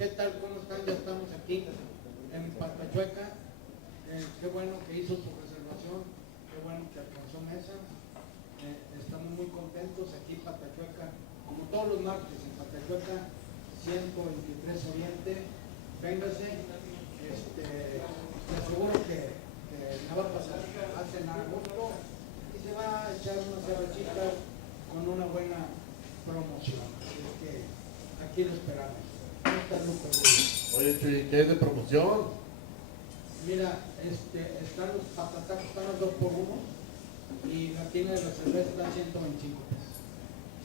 ¿qué tal? ¿Cómo están? Ya estamos aquí en Patachueca. Qué bueno que hizo su reservación, qué bueno que alcanzó mesa. Estamos muy contentos aquí en Patachueca, como todos los martes en Patachueca, 123 Oriente. Véngase, le aseguro que la va a pasar, va a cenar a gusto y se va a echar unas cervecitas con una buena promoción. Es que aquí lo esperamos. ¿Cómo está Lupe? Oye, Chuy, ¿qué es de promoción? Mira, están los patatacos, están los 2 por 1 y la tienda de la cerveza está a 125 pesos.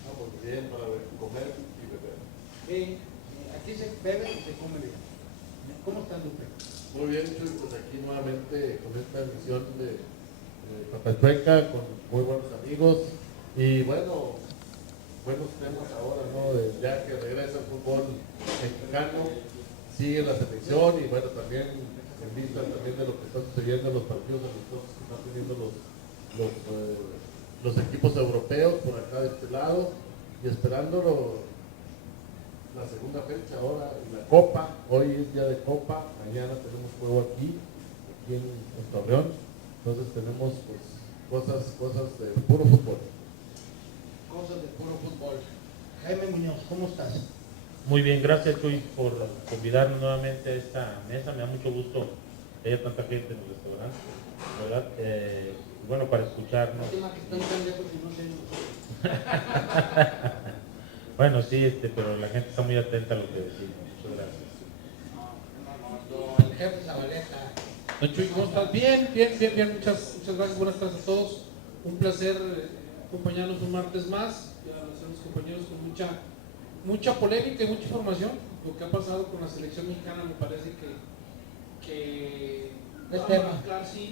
Vamos bien para comer y beber. Sí, aquí se bebe y se come bien. ¿Cómo estás, Lupe? Muy bien, Chuy, pues aquí nuevamente con esta emisión de Patachueca, con muy buenos amigos y bueno, buenos temas ahora, ¿no? Ya que regresa el fútbol mexicano, sigue la selección y bueno, también en vista también de lo que está sucediendo en los partidos amistosos que están teniendo los equipos europeos por acá de este lado y esperando la segunda fecha ahora en la Copa. Hoy es día de Copa, mañana tenemos juego aquí en Torreón, entonces tenemos pues cosas de puro fútbol. Cosas de puro fútbol. Jaime Muñoz, ¿cómo estás? Muy bien, gracias Chuy por convidarnos nuevamente a esta mesa. Me da mucho gusto que haya tanta gente en el restaurante, ¿verdad? Bueno, para escucharnos. Lástima que están tan lejos y no sé. Bueno, sí, pero la gente está muy atenta a lo que decimos. Muchas gracias. El jefe Zabaleta. Don Chuy, ¿cómo estás? Bien. Muchas gracias, buenas tardes a todos. Un placer acompañarnos un martes más. Ya los compañeros con mucha polémica y mucha información. Lo que ha pasado con la selección mexicana me parece que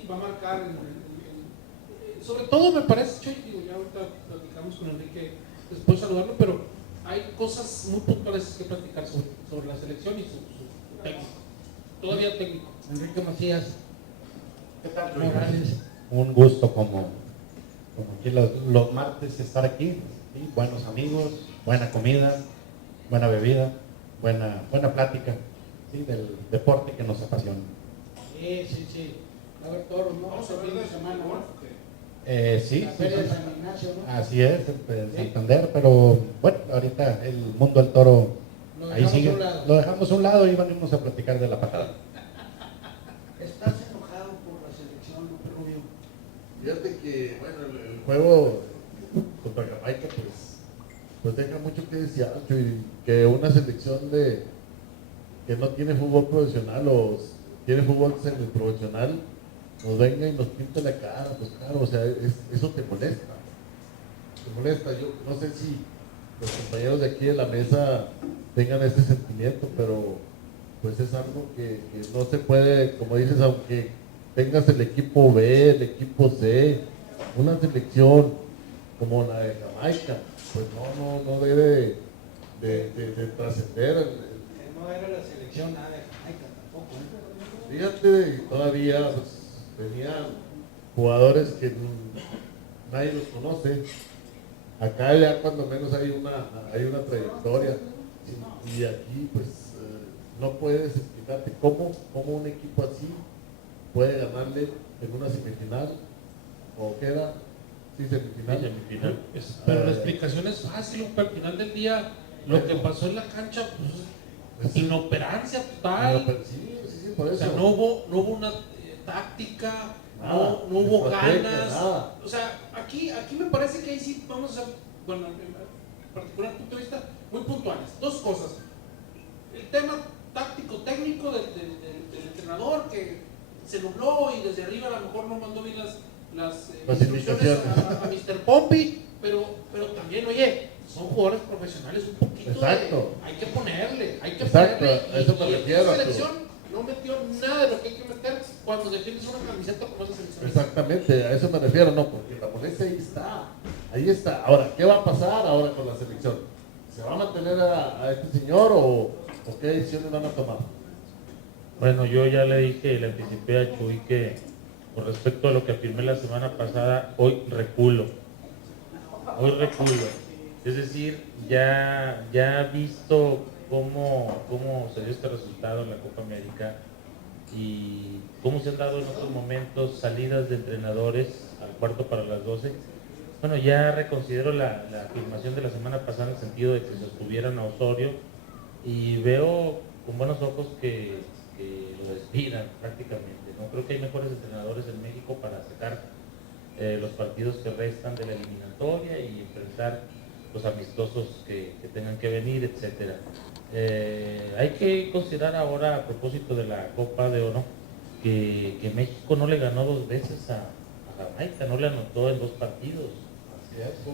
va a marcar sobre todo me parece, Chuy, ya ahorita platicamos con Enrique, después saludarlo, pero hay cosas muy puntuales que platicar sobre la selección y su técnico, todavía técnico. Enrique Macías. ¿Qué tal, Morales? Un gusto como aquí los martes estar aquí, ¿sí? Buenos amigos, buena comida, buena bebida, buena plática, ¿sí? Del deporte que nos apasiona. Sí. A ver, toros, ¿no? Vamos a hablar de semana, ¿no? Sí, La feria de San Ignacio, ¿no? así es, en Santander, pero bueno, ahorita el mundo del toro Lo ahí dejamos sigue, a un lado. lo dejamos a un lado y venimos a platicar de la patada. ¿Estás enojado por la selección, Lupe Rubio? Fíjate que, bueno, el juego contra Jamaica, pues deja mucho que desear, Chuy, que una selección que no tiene fútbol profesional o tiene fútbol semiprofesional nos venga y nos pinte la cara, pues claro, o sea, eso te molesta. Yo no sé si los compañeros de aquí de la mesa tengan ese sentimiento, pero pues es algo que no se puede, como dices, aunque tengas el equipo B, el equipo C, una selección como la de Jamaica, pues no debe de trascender. No era la selección nada de Jamaica tampoco, ¿eh? Fíjate, todavía pues, tenían jugadores que nadie los conoce. Acá ya cuando menos hay una trayectoria. Y aquí pues no puedes explicarte cómo un equipo así puede ganarle en una semifinal o queda semifinal. Pero la explicación es fácil, al final del día lo que pasó en la cancha, pues, inoperancia total. Sí, por eso. O sea, no hubo una táctica, Nada, no hubo estrategia, ganas. nada. O sea, aquí me parece que ahí sí vamos a ser, bueno, en particular punto de vista, muy puntuales. Dos cosas. El tema táctico-técnico del entrenador que se nubló y desde arriba a lo mejor no mandó bien las instrucciones a Mr. Pompey, pero también, oye, son jugadores profesionales, un poquito. Exacto. Hay que ponerle. Exacto, a eso me refiero. La selección no metió nada de lo que hay que meter cuando defiendes una camiseta como esa selección. Exactamente, a eso me refiero, no, porque la molestia ahí está. Ahora, ¿qué va a pasar ahora con la selección? ¿Se va a mantener a este señor o qué decisiones van a tomar? Bueno, yo ya le dije y le anticipé a Chuy que con respecto a lo que afirmé la semana pasada, hoy reculo. Es decir, ya visto cómo se dio este resultado en la Copa América y cómo se han dado en otros momentos salidas de entrenadores al cuarto para las 12. Bueno, ya reconsidero la afirmación de la semana pasada en el sentido de que sostuvieran a Osorio y veo con buenos ojos que lo despidan prácticamente. No creo que hay mejores entrenadores en México para sacar los partidos que restan de la eliminatoria y enfrentar los amistosos que tengan que venir, etcétera. Hay que considerar ahora, a propósito de la Copa de Oro, que México no le ganó 2 veces a Jamaica, no le anotó en 2 partidos.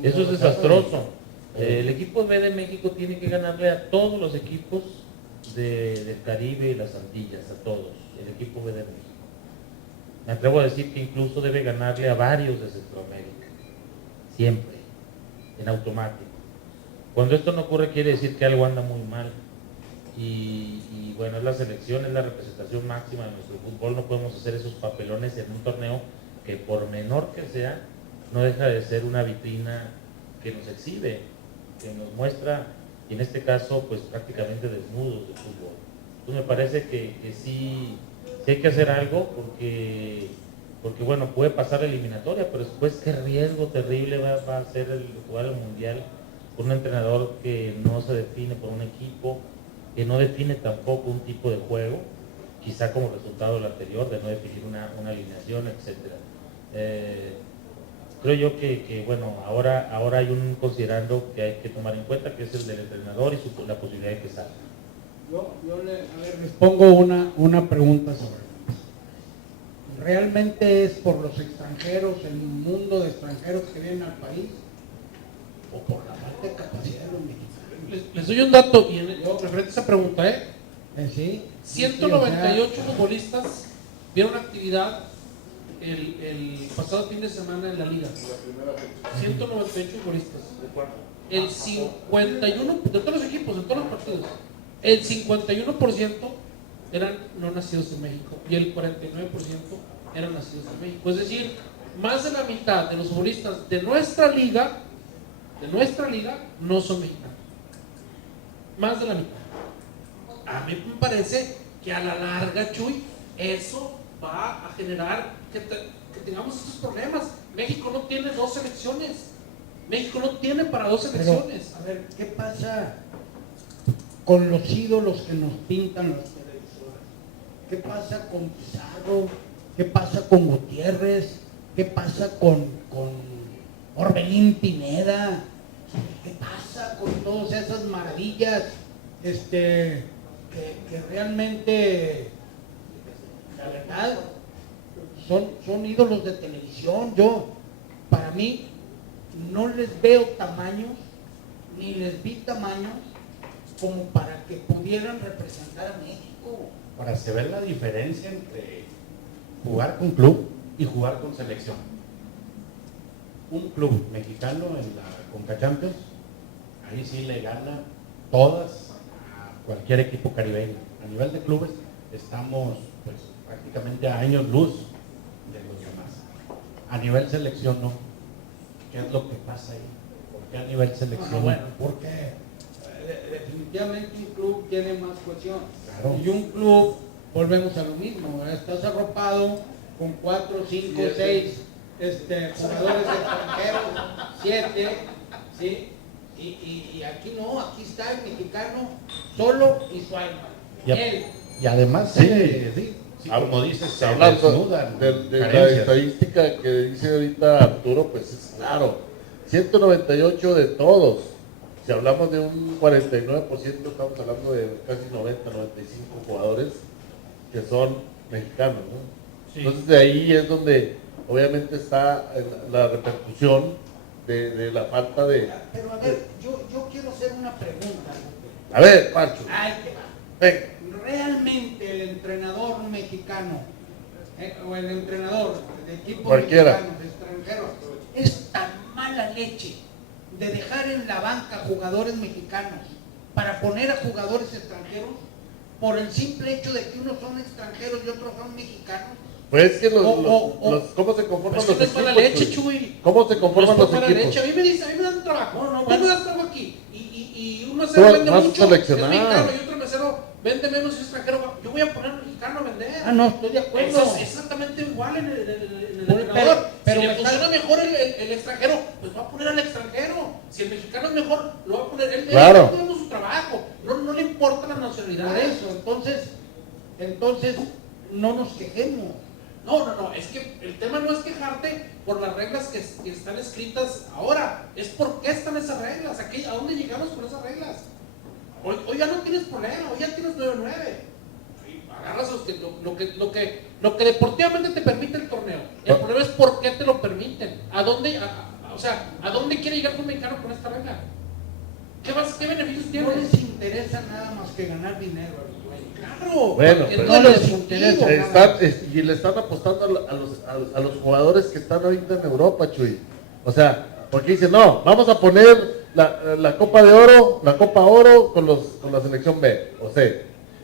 Eso es desastroso. El equipo B de México tiene que ganarle a todos los equipos del Caribe y las Antillas, a todos, el equipo B de México. Me atrevo a decir que incluso debe ganarle a varios de Centroamérica, siempre, en automático. Cuando esto no ocurre quiere decir que algo anda muy mal. Y bueno, es la selección, es la representación máxima de nuestro fútbol. No podemos hacer esos papelones en un torneo que, por menor que sea, no deja de ser una vitrina que nos exhibe, que nos muestra, y en este caso, pues prácticamente desnudos de fútbol. Entonces me parece que sí hay que hacer algo porque bueno, puede pasar la eliminatoria, pero después qué riesgo terrible va a ser el jugar el Mundial con un entrenador que no se define por un equipo, que no define tampoco un tipo de juego, quizá como resultado del anterior, de no definir una alineación, etcétera. Creo yo que bueno, ahora hay un considerando que hay que tomar en cuenta, que es el del entrenador y la posibilidad de que salga. Yo les pongo una pregunta sobre eso. ¿Realmente es por los extranjeros, el mundo de extranjeros que vienen al país, o por la falta de capacidad de los mexicanos? Les doy un dato, y referente a esa pregunta, ¿Sí? 198 futbolistas vieron actividad el pasado fin de semana en la liga. 198 futbolistas. El 51% de todos los equipos, de todos los partidos, el 51% eran no nacidos en México y el 49% eran nacidos en México. Es decir, más de la mitad de los futbolistas de nuestra liga no son mexicanos. Más de la mitad. A mí me parece que a la larga, Chuy, eso va a generar que tengamos estos problemas. México no tiene 2 selecciones. México no tiene para 2 selecciones. Pero, a ver, ¿qué pasa con los ídolos que nos pintan las televisoras? ¿Qué pasa con Pizarro? ¿Qué pasa con Gutiérrez? ¿Qué pasa con Orbelín Pineda? ¿Qué pasa con todas esas maravillas que realmente, la verdad, son ídolos de televisión? Yo, para mí, no les veo tamaños, ni les vi tamaños como para que pudieran representar a México. Ahora se ve la diferencia entre jugar con club y jugar con selección. Un club mexicano en la Conca Champions, ahí sí le gana todas a cualquier equipo caribeño. A nivel de clubes estamos pues prácticamente a años luz de los demás. A nivel selección no. ¿Qué es lo que pasa ahí? ¿Por qué a nivel selección? Bueno, porque definitivamente un club tiene más cohesión. Claro. Y un club, volvemos a lo mismo, estás arropado con 4, 5, 6 jugadores extranjeros, 7, ¿sí? Y aquí no, aquí está el mexicano solo y su alma. Y además, sí, como dices, se hablando desnudan de la carencias. estadística que dice ahorita Arturo, pues es claro, 198 de todos. Si hablamos de un 49%, estamos hablando de casi 90, 95 jugadores que son mexicanos, ¿no? Sí. Entonces de ahí es donde obviamente está la repercusión de la falta de... Pero a ver, yo quiero hacer una pregunta. A ver, Pancho. Ahí te va. Ven. ¿Realmente el entrenador mexicano o el entrenador de equipos cualquiera mexicanos, extranjeros, es tan mala leche de dejar en la banca jugadores mexicanos para poner a jugadores extranjeros por el simple hecho de que unos son extranjeros y otros son mexicanos? Pues es que ¿cómo se conforman los equipos? Mala leche, Chuy. ¿Cómo se conforman los equipos? Leche. A mí me dan trabajo. Tú me das trabajo aquí y mesero Tú vende vas a mucho, es seleccionar. mexicano, y otro mesero vende menos y es extranjero. Yo voy a poner al mexicano a vender. No, estoy de acuerdo. Eso es exactamente igual en el Pero- entrenador. pero si me le está- funciona mejor el extranjero, pues va a poner al extranjero. Si el mexicano es mejor, lo va a poner. Él Claro. está haciendo su trabajo. No le importa la nacionalidad. Por eso, entonces no nos quejemos. No, es que el tema no es quejarte por las reglas que están escritas ahora, es por qué están esas reglas, ¿a dónde llegamos con esas reglas? Hoy ya no tienes problema, hoy ya tienes 9-9. Agarras lo que deportivamente te permite el torneo. El problema es por qué te lo permiten. ¿A dónde quiere llegar un mexicano con esta regla? ¿Qué beneficios tiene? No les interesa nada más que ganar dinero a los dueños. Claro, Bueno, porque pero- no No les les interesa. interesa. Y le están apostando a los jugadores que están ahorita en Europa, Chuy. O sea, porque dicen, no, vamos a poner la Copa de Oro, la Copa Oro con la selección B. O sea,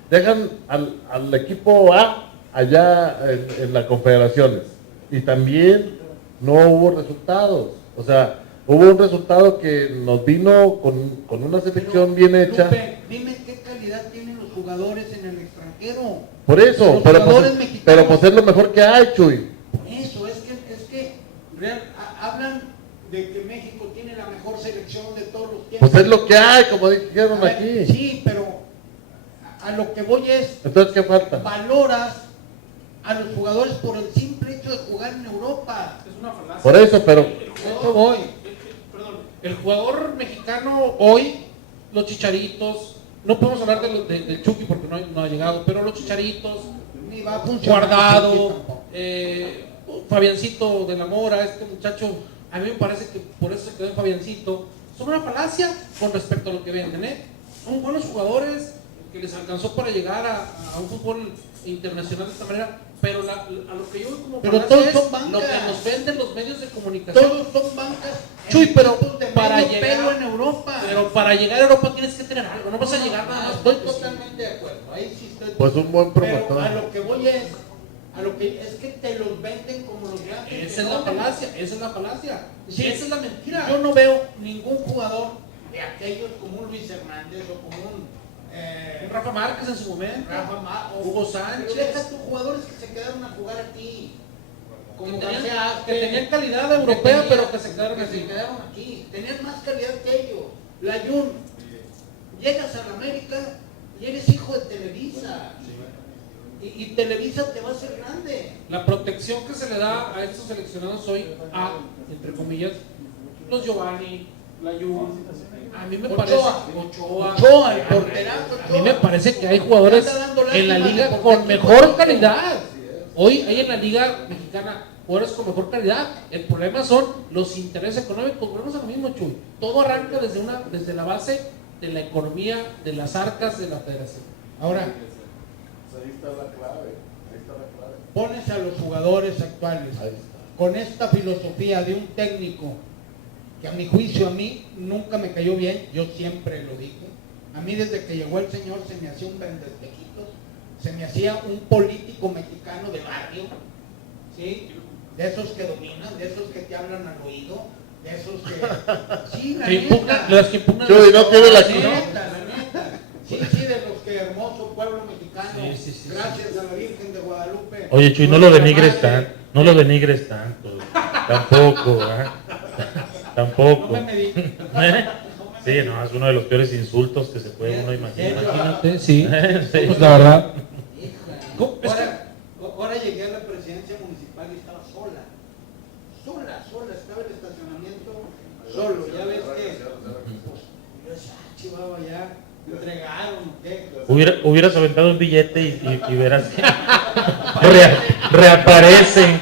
dejan al equipo A allá en las confederaciones. Y también no hubo resultados. O sea, hubo un resultado que nos vino con una selección bien hecha. Lupe, dime qué calidad tienen los jugadores en el extranjero. Por eso, Los pero jugadores pues, mexicanos. pero pues es lo mejor que hay, Chuy. Eso, es que hablan de que México tiene la mejor selección de todos los tiempos. Pues es lo que hay, como dijeron A ver, aquí. Sí, pero a lo que voy es, Entonces, ¿qué falta? valoras a los jugadores por el simple hecho de jugar en Europa. Es una falacia. Por eso, pero Eso voy. El jugador mexicano hoy, los Chicharitos, no podemos hablar del Chucky porque no ha llegado, pero los Chicharitos, Ni va a funcionar. Guardado, tampoco. Fabiancito de la Mora, este muchacho, a mí me parece que por eso se quedó en Fabiancito, son una falacia con respecto a lo que venden, Son buenos jugadores que les alcanzó para llegar a un fútbol internacional de esta manera, pero a lo que yo veo como Pero falacia todos es son bancas. lo que nos venden los medios de comunicación. Todos son bancas. Chuy, pero equipos de para medio llegar- pelo en Europa. Pero para llegar a Europa tienes que tener algo, no vas a llegar nada más. Estoy porque sí. totalmente de acuerdo. Ahí sí estoy. pues un buen Pero promotor. a lo que voy es que te los venden como los grandes. Esa es la falacia, Sí. esa es la mentira. Yo no veo ningún jugador de aquellos como un Luis Hernández o como un Rafa Márquez en su momento, Hugo Sánchez, Pero deja tus jugadores que se quedaron a jugar aquí. Como que tenían, García que Aspe, tenían calidad europea, tenía- pero que se quedaron que así. se quedaron aquí. Tenían más calidad que ellos. La Jun, llegas a la América y eres hijo de Televisa. Y Televisa te va a hacer grande. La protección que se le da a estos seleccionados hoy, entre comillas, los Giovanni, la Jun, a mí me parece Ochoa, el porterazo. a mí me parece que hay jugadores en la liga con mejor calidad. Hoy hay en la liga mexicana jugadores con mejor calidad. El problema son los intereses económicos. Volvemos a lo mismo, Chuy. Todo arranca desde la base de la economía, de las arcas de la federación. Ahora, Ahí está la clave. pones a los jugadores actuales Ahí está. con esta filosofía de un técnico que a mi juicio a mí nunca me cayó bien, yo siempre lo dije. A mí desde que llegó el señor se me hacía un vendespejitos, se me hacía un político mexicano de barrio, ¿sí? De esos que dominan, de esos que te hablan al oído, de esos que... Sí, la Que impugnan, neta. los que impugnan Chuy, no tiene la La culpa. neta. Sí, de los que hermoso pueblo mexicano. Sí. Gracias a la Virgen de Guadalupe. Oye, Chuy, no lo denigres tanto. Tampoco, Tampoco. No me medí. Sí, no, es uno de los peores insultos que se puede uno imaginar. Imagínate, sí. Sí. Pues la verdad. ¿Cómo? Ahora llegué a la presidencia municipal y estaba sola, estaba el estacionamiento solo, ya ves que, yo decía, Chihuahua, ya entregaron, ¿qué? Hubieras aventado un billete y verás que reaparecen. Reaparecen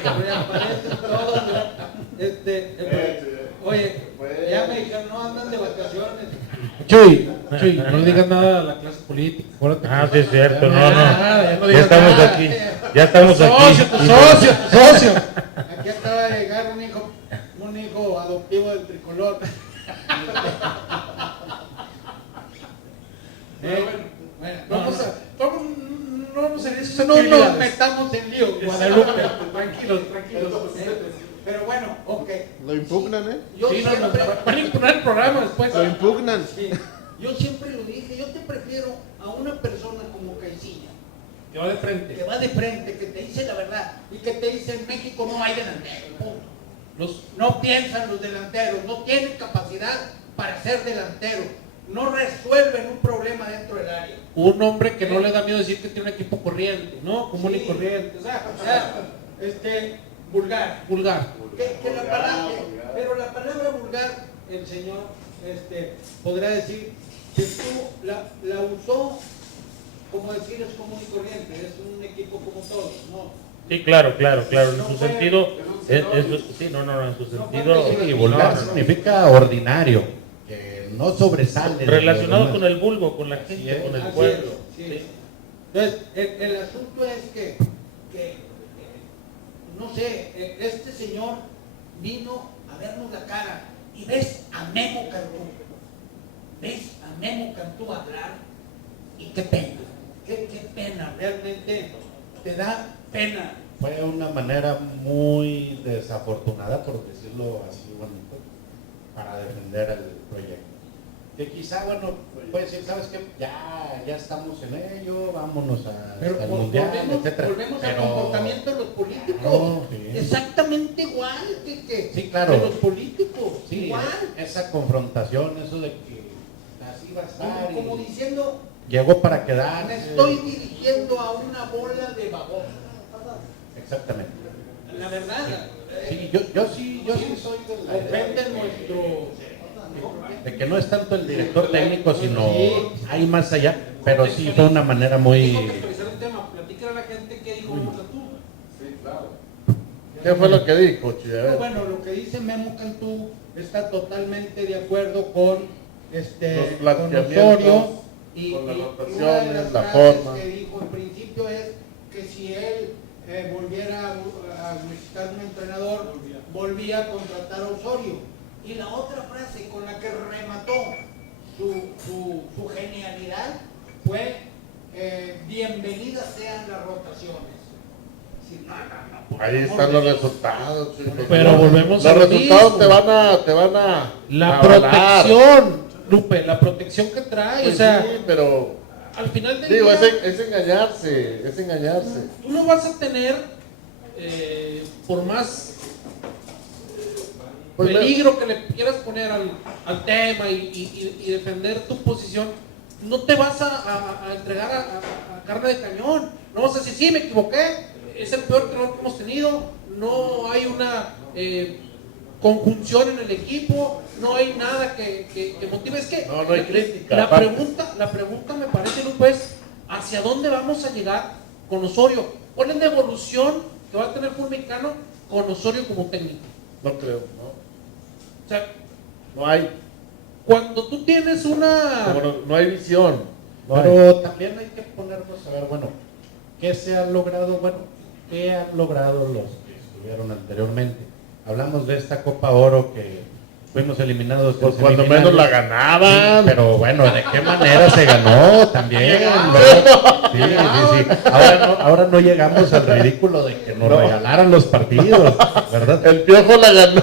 todos, oye, ya me dijeron, no andan de vacaciones. Chuy, no le digas nada a la clase política. Acuérdate que- Sí es cierto, no. Ya Ya digas estamos nada. aquí. Ya estamos aquí. Tu socio. Aquí acaba de llegar un hijo adoptivo del tricolor. No vamos en eso. No nos metamos en lío, Guadalupe. Tranquilos. Pero bueno, ok. Lo impugnan, ¿eh? Yo Sí, siempre, van a impugnar el programa después. Lo impugnan. sí, Yo siempre lo dije, yo te prefiero a una persona como Caixinha, Que va de frente. que va de frente, que te dice la verdad y que te dice en México no hay delantero, punto. No piensan los delanteros, no tienen capacidad para ser delanteros, no resuelven un problema dentro del área. Un hombre que no le da miedo decir que tiene un equipo corriente, ¿no? Común y Sí. corriente. O sea, vulgar. Vulgar. Que la palabra, pero la palabra vulgar, el señor podrá decir que tú la usó como decir es común y corriente, es un equipo como todos, ¿no? Sí, claro, en No su fue sentido, vencedor. sí, no, en su No fue sentido, vencedor. Sí, vulgar no, no. significa ordinario, que no sobresale. de Relacionado los con demás. el vulgo, con la gente, es, con el Así pueblo. es, sí. ¿sí? Entonces, el asunto es que no sé, este señor vino a vernos la cara y ves a Memo Cantú hablar y qué pena, realmente te da pena. Fue una manera muy desafortunada, por decirlo así bonito, para defender el proyecto. Que quizá, bueno, puede decir, ¿sabes qué? Ya estamos en ello, vámonos Pero hasta el mundial, etcétera. volvemos al Pero- comportamiento de los políticos. Claro, sí. Exactamente igual que Sí, claro. de los políticos. Sí, igual. esa confrontación, eso de que así va a estar. Como y diciendo, llegó para quedar. me estoy dirigiendo a una bola de babosos. Exactamente. La verdad, Sí, yo sí soy de la idea ofende nuestro. de que no es tanto el director técnico, sino Sí. hay más allá, pero sí fue una manera muy... Tengo que actualizar el tema. Platícale a la gente qué dijo Memo Cantú. ¿Qué fue lo que dijo, Chi? A ver. Bueno, lo que dice Memo Cantú está totalmente de acuerdo con Los con planteamientos, Osorio con las una de rotaciones, las la frases forma. que dijo en principio es que si él volviera a necesitar un entrenador, volvía a contratar a Osorio. Y la otra frase con la que remató su genialidad fue bienvenidas sean las rotaciones. Sí, por Ahí amor están de los Dios. resultados. Chi. Pero volvemos los a lo resultados mismo. te van a La avalar. protección, Lupe, la protección que trae. Pues o sea, sí, pero al final del digo, día, es engañarse. tú no vas a tener, por más Pues peligro que le quieras poner al tema y defender tu posición, no te vas a entregar a carne de cañón. No vas a decir, sí, me equivoqué, es el peor error que hemos tenido, no hay una conjunción en el equipo, no hay nada que motive. Es que No hay crítica, La aparte. pregunta me parece, Lupe, es ¿hacia dónde vamos a llegar con Osorio? ¿Cuál es la evolución que va a tener Fútbol Mexicano con Osorio como técnico? No creo, ¿no? O sea, No hay, cuando tú tienes una... como no hay visión. No hay. Pero también hay que ponernos a ver, bueno, ¿qué se ha logrado? Bueno, ¿qué han logrado los que estuvieron anteriormente? Hablamos de esta Copa Oro que fuimos eliminados. en Pues cuando semifinales. menos la ganaban. Sí, pero bueno, ¿de qué manera se ganó también? ¿Verdad? Sí. Ahora no llegamos al ridículo de que nos regalaran los partidos, ¿verdad? El Piojo la ganó.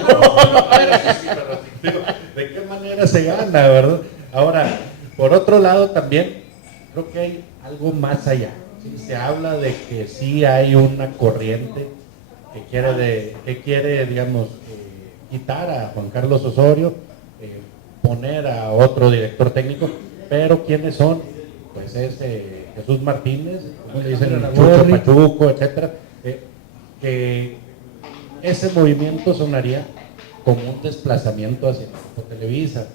¿De qué manera se gana, verdad? Ahora, por otro lado también, creo que hay algo más allá. ¿Sí? Se habla de que sí hay una corriente que quiere digamos, quitar a Juan Carlos Osorio, poner a otro director técnico, pero ¿quiénes son? Pues es Jesús Martínez, como le dicen, Chucho Pachuco, etcétera, que ese movimiento sonaría como un desplazamiento hacia el Grupo Televisa.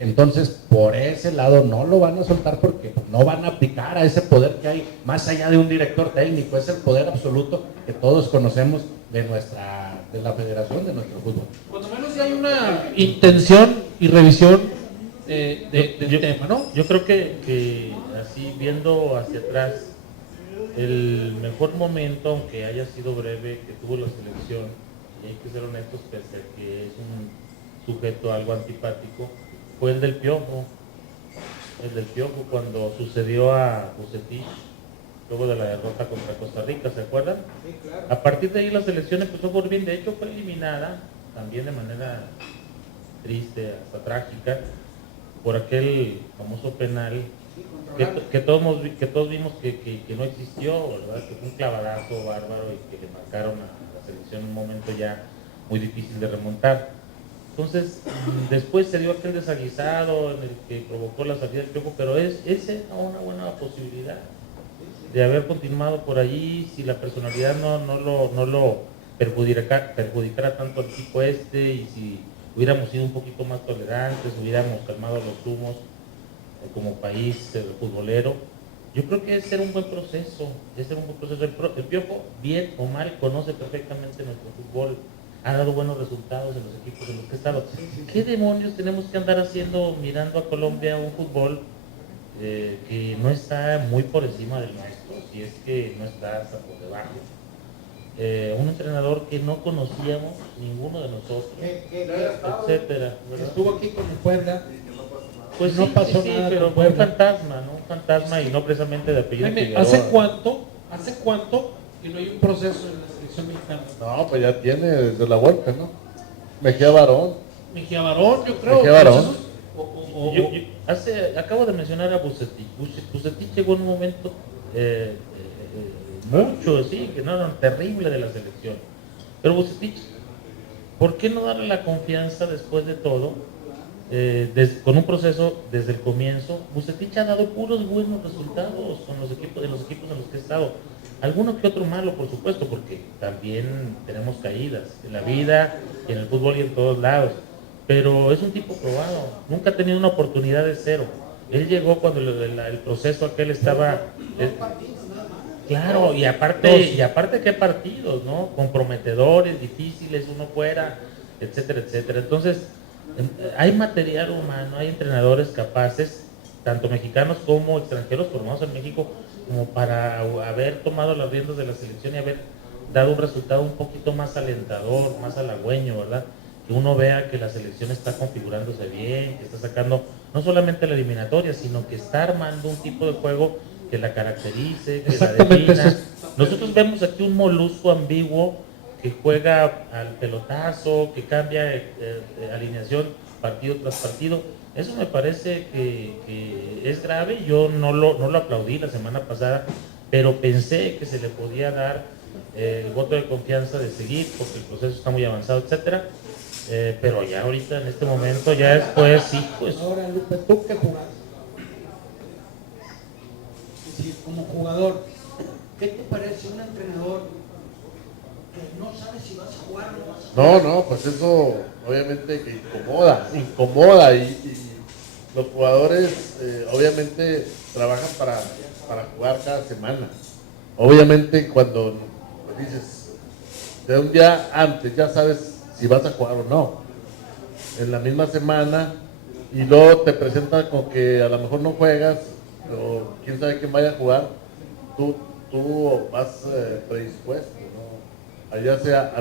Entonces, por ese lado no lo van a soltar porque no van a aplicar a ese poder que hay más allá de un director técnico, es el poder absoluto que todos conocemos de la federación, de nuestro fútbol. Cuando menos ya hay una intención y revisión del tema, ¿no? Yo creo que así viendo hacia atrás, el mejor momento, aunque haya sido breve, que tuvo la selección, y hay que ser honestos, pese a que es un sujeto algo antipático, fue el del Piojo. El del Piojo cuando sucedió a Bucetich, luego de la derrota contra Costa Rica, ¿se acuerdan? Sí, claro. A partir de ahí la selección empezó por bien, de hecho fue eliminada también de manera triste, hasta trágica, por aquel famoso penal Sí, que, controlar. que todos vimos que no existió, ¿verdad? Que fue un clavadazo bárbaro y que le marcaron a la selección en un momento ya muy difícil de remontar. Entonces, después se dio aquel desaguisado en el que provocó la salida del Piojo, pero esa era una buena posibilidad de haber continuado por allí si la personalidad no lo perjudicara tanto al tipo y si hubiéramos sido un poquito más tolerantes, hubiéramos calmado los humos como país futbolero. Yo creo que ese era un buen proceso, El Piojo, bien o mal, conoce perfectamente nuestro fútbol, ha dado buenos resultados en los equipos en los que ha estado. ¿Qué demonios tenemos que andar haciendo mirando a Colombia un fútbol que no está muy por encima del nuestro, si es que no está hasta por debajo? Un entrenador que no conocíamos ninguno de nosotros, etcétera, ¿verdad? Estuvo aquí con el Puebla. Pues no sí, pasó sí, nada pero con fue un Puebla. fantasma, ¿no? Un fantasma y no precisamente de apellido Jaime, Figueroa. ¿hace cuánto que no hay un proceso en la selección mexicana? No, pues ya tiene desde la vuelta, ¿no? Mejía Barón. Mejía Barón, yo creo. Mejía Barón. procesos, Acabo de mencionar a Bucetich. Bucetich llegó en un momento mucho, sí, que no era terrible de la selección. Pero Bucetich, ¿por qué no darle la confianza después de todo? Con un proceso desde el comienzo. Bucetich ha dado puros buenos resultados con los equipos, en los equipos en los que ha estado. Alguno que otro malo, por supuesto, porque también tenemos caídas en la vida, y en el fútbol y en todos lados. Pero es un tipo probado, nunca ha tenido una oportunidad de cero. Él llegó cuando el proceso aquel estaba... claro, y aparte qué partidos, ¿no? Comprometedores, difíciles, uno fuera, etcétera, etcétera. Entonces, hay material humano, hay entrenadores capaces, tanto mexicanos como extranjeros formados en México, como para haber tomado las riendas de la selección y haber dado un resultado un poquito más alentador, más halagüeño, ¿verdad? Que uno vea que la selección está configurándose bien, que está sacando no solamente la eliminatoria, sino que está armando un tipo de juego que la caracterice, que la defina. Nosotros vemos aquí un molusco ambiguo que juega al pelotazo, que cambia alineación partido tras partido. Eso me parece que es grave. Yo no lo aplaudí la semana pasada, pero pensé que se le podía dar el voto de confianza de seguir, porque el proceso está muy avanzado, etcétera. Pero ya ahorita, en este momento, ya después, sí, pues... Ahora, Lupe, tú que jugaste. Es decir, como jugador, ¿qué te parece un entrenador que no sabe si vas a jugar o no vas a jugar? No, pues eso obviamente que incomoda y los jugadores obviamente trabajan para jugar cada semana. Obviamente cuando pues, dices, de un día antes ya sabes si vas a jugar o no, en la misma semana, y luego te presentan con que a lo mejor no juegas, o quién sabe quién vaya a jugar, tú vas predispuesto, ¿no? Ya sea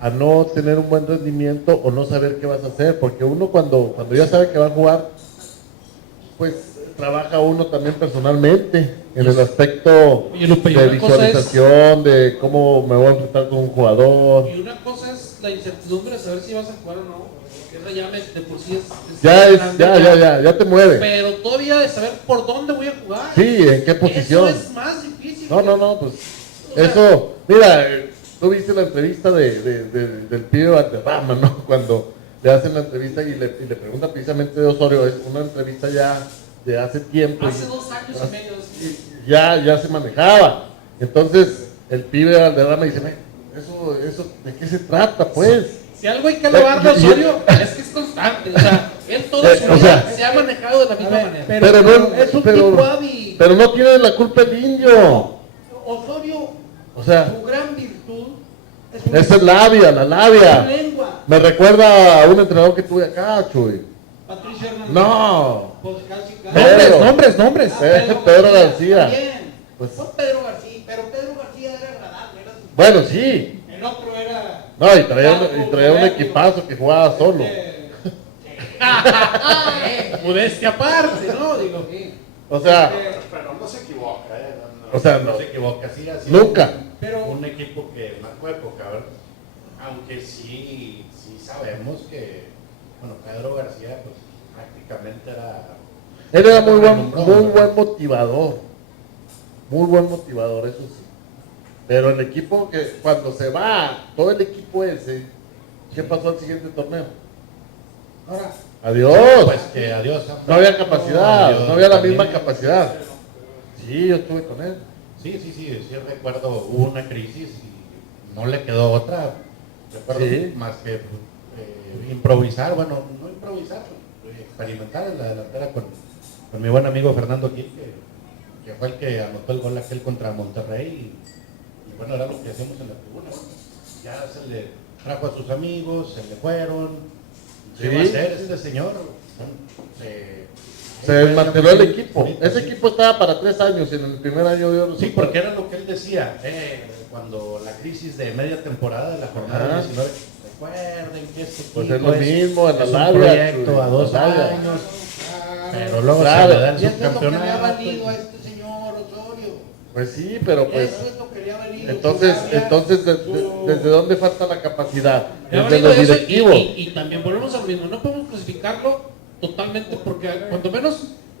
a no tener un buen rendimiento o no saber qué vas a hacer, porque uno cuando ya sabe que va a jugar, pues trabaja uno también personalmente en el aspecto Oye, Lupe, de visualización, de cómo me voy a enfrentar con un jugador. Y una cosa es la incertidumbre de saber si vas a jugar o no, porque esa ya de por sí es Ya te mueve. Pero todavía de saber por dónde voy a jugar. Sí, en qué posición. Eso es más difícil. No, pues O sea, eso, mira, tú viste la entrevista del pibe Valderrama, ¿no? Cuando le hacen la entrevista y le pregunta precisamente de Osorio, es una entrevista ya de hace tiempo. Hace 2 años y medio. Ya se manejaba. Entonces, el pibe Valderrama dice, eso, ¿de qué se trata, pues? Si algo hay que alabar de Osorio, es que es constante. O sea, él toda su vida se ha manejado de la misma manera. Pero no tiene la culpa el indio. Osorio, O sea, su gran virtud esa es la labia. su lengua. Me recuerda a un entrenador que tuve acá, Chuy. Patricio Hernández. No. Pues casi. Nombres. Pedro García. También. Pues, Fue Pedro García, pero Pedro García era agradable. bueno, sí. El otro era. No, y traía un equipazo que jugaba solo. Modestia aparte, ¿no? Digo, O sea, Pero no se equivoca, O sea, no no. se equivoca, sí, ha sido Nunca. un equipo que marcó época, ¿verdad? Aunque sí sabemos que, bueno, Pedro García, pues, prácticamente era... Él era muy buen motivador. Muy buen motivador, eso sí. Pero el equipo que cuando se va, todo el equipo ese, ¿qué pasó al siguiente torneo? Ahora, Adiós. Pues que adiós. No había capacidad, Adiós, no había la también. misma capacidad. Sí, yo estuve con él. Sí, recuerdo, hubo una crisis y no le quedó otra, recuerdo, Sí. más que improvisar, bueno, no improvisar, experimentar en la delantera con mi buen amigo Fernando Gil, que fue el que anotó el gol aquel contra Monterrey, y bueno, era lo que hacíamos en la tribuna, ¿no? Ya se le trajo a sus amigos, se le fueron, ¿qué Sí. va a hacer este señor? Se desmanteló el equipo. Ahorita Ese sí. equipo estaba para 3 años y en el primer año dio Sí, porque era lo que él decía, cuando la crisis de media temporada de la jornada Ajá. 19, recuerden que este Pues equipo es lo mismo, en la es un labia, proyecto a en 2 la labia. años, pero luego Claro. se le da el y eso es lo que le ha subcampeonato. valido a este señor Osorio. Pues sí, pero pues Eso es lo que le ha valido. entonces, su labia, ¿desde dónde falta la capacidad? Ya Desde valido los eso, directivos. y también volvemos a lo mismo, no podemos clasificarlo totalmente porque cuando menos,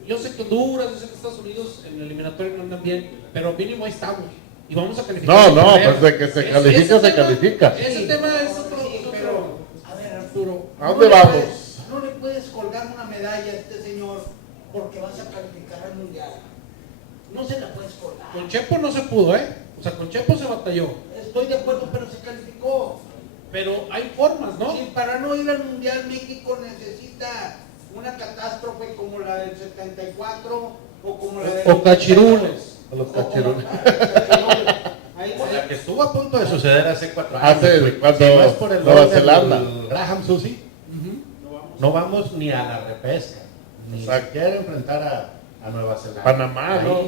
yo sé que Honduras, yo sé que Estados Unidos en el eliminatorio no andan bien, pero mínimo ahí estamos y vamos a calificar. No, primero. pues de que se califica, Ese se tema- califica. Ese tema es otro, Sí, pero, a ver, Arturo. ¿A dónde no le vamos? no le puedes colgar una medalla a este señor porque vas a calificar al mundial. No se la puedes colgar. Con Chepo no se pudo, o sea, con Chepo se batalló, Estoy de acuerdo, pero se calificó. pero hay formas, ¿no? Si para no ir al mundial México necesita una catástrofe como la del 74 o como la del O cachirules. A los o como- cachirules. Ahí- O la que estuvo a punto de suceder hace 4 años. Hace, güey. cuando Si no es por el Nueva gol del Zelanda. Graham Susi, no vamos ni a la repesca, ni Exacto. siquiera enfrentar a Nueva Zelanda. Panamá, Ahí ¿no? al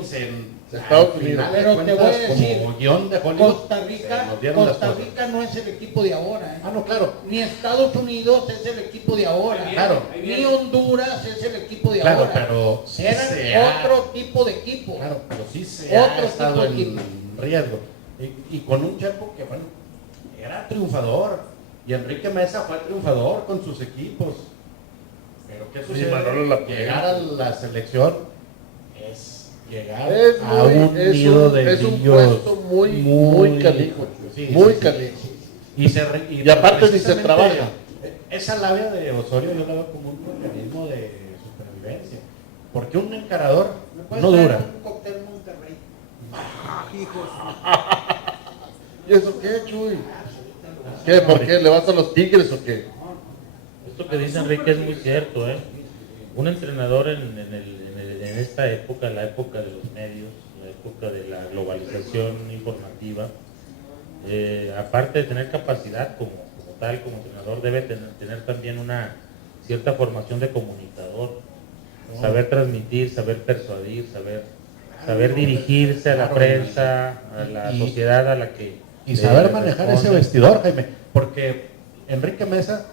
Estados final Unidos. de Pero te cuentas, voy a decir, como guión de Hollywood, Costa se Rica, nos dieron las Costa cosas. Rica no es el equipo de ahora. Ah, no, claro. Ni Estados Unidos es el equipo de ahora. Claro. Ni Honduras es el equipo de Claro, ahora. pero sí Eran se ha- otro tipo de equipo. Claro, pero sí se Otro ha estado tipo de en riesgo. Y con un Chepo que, bueno, era triunfador. Y Enrique Mesa fue triunfador con sus equipos. Pero ¿qué sucede? Manolo Lapuente. Llegar a la selección es llegar Es a muy- un es nido un- de es un grillos puesto muy canijo, sí, muy sí, sí. canijo. Y aparte ni se precisamente trabaja. Esa labia de Osorio yo la veo como un mecanismo de supervivencia. Porque un encarador ¿Me puedes no traer dura. un cóctel Monterrey? Hijos. ¿Y eso qué, Chuy? ¿Qué? ¿Por qué? ¿Le vas a los Tigres o qué? Esto que dice Enrique es muy cierto, ¿eh? Un entrenador en esta época, la época de los medios, la época de la globalización informativa, aparte de tener capacidad como tal, como entrenador, debe tener también una cierta formación de comunicador, saber transmitir, saber persuadir, saber dirigirse a la Claro, prensa, a la y- sociedad a la que Y saber le manejar ese responde. vestidor, Jaime, porque Enrique Mesa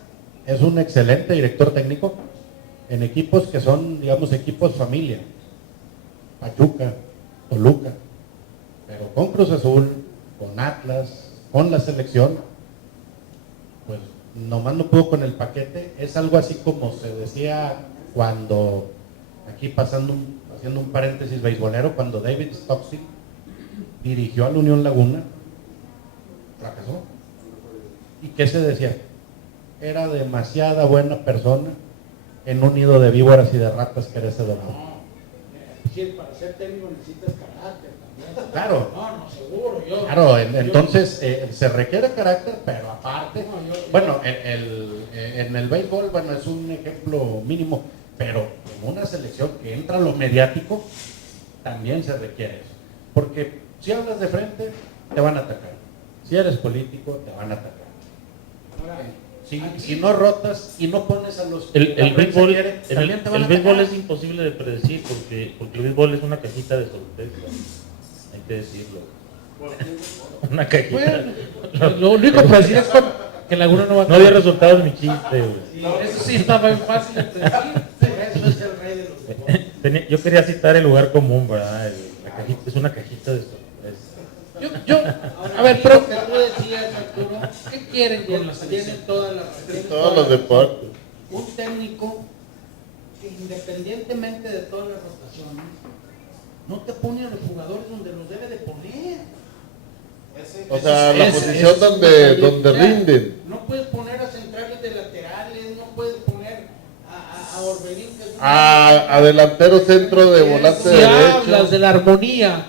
es un excelente director técnico en equipos que son, digamos, equipos familia. Pachuca, Toluca, pero con Cruz Azul, con Atlas, con la selección, pues nomás no pudo con el paquete. Es algo así como se decía cuando, aquí haciendo un paréntesis beisbolero, cuando David Stockstill dirigió a la Unión Laguna, fracasó. ¿Y qué se decía? Era demasiada buena persona en un nido de víboras y de ratas que era ese domingo. No, sí, para ser técnico necesitas carácter también. Claro. No, seguro. Claro, entonces se requiere carácter, pero aparte, No, yo- bueno, en el béisbol, bueno, es un ejemplo mínimo, pero en una selección que entra a lo mediático, también se requiere eso. Porque si hablas de frente, te van a atacar. Si eres político, te van a atacar. Ahora, Si no rotas y no pones a los que El la prensa béisbol, quiere, también te van el a béisbol atacar. es imposible de predecir porque el béisbol es una cajita de sorpresa, hay que decirlo. Una cajita. Bueno, lo único para decir es que Laguna no va a No dio resultados mi chiste, güey. Eso sí estaba bien fácil de decir. por eso es el rey de los deportes. Yo quería citar el lugar común, ¿verdad? La cajita, es una cajita de sorpresa. A ver, pero Lo que tú decías, Arturo, ¿qué quieren con la selección? tienen todas las Todos los deportes. Un técnico que independientemente de todas las rotaciones, no te pone a los jugadores donde los debe de poner. O sea, la ese- posición ese- donde rinden. No puedes poner a centrales de laterales, no puedes poner a Orbelín, que es A delantero centro de volante Si derecho. hablas de la armonía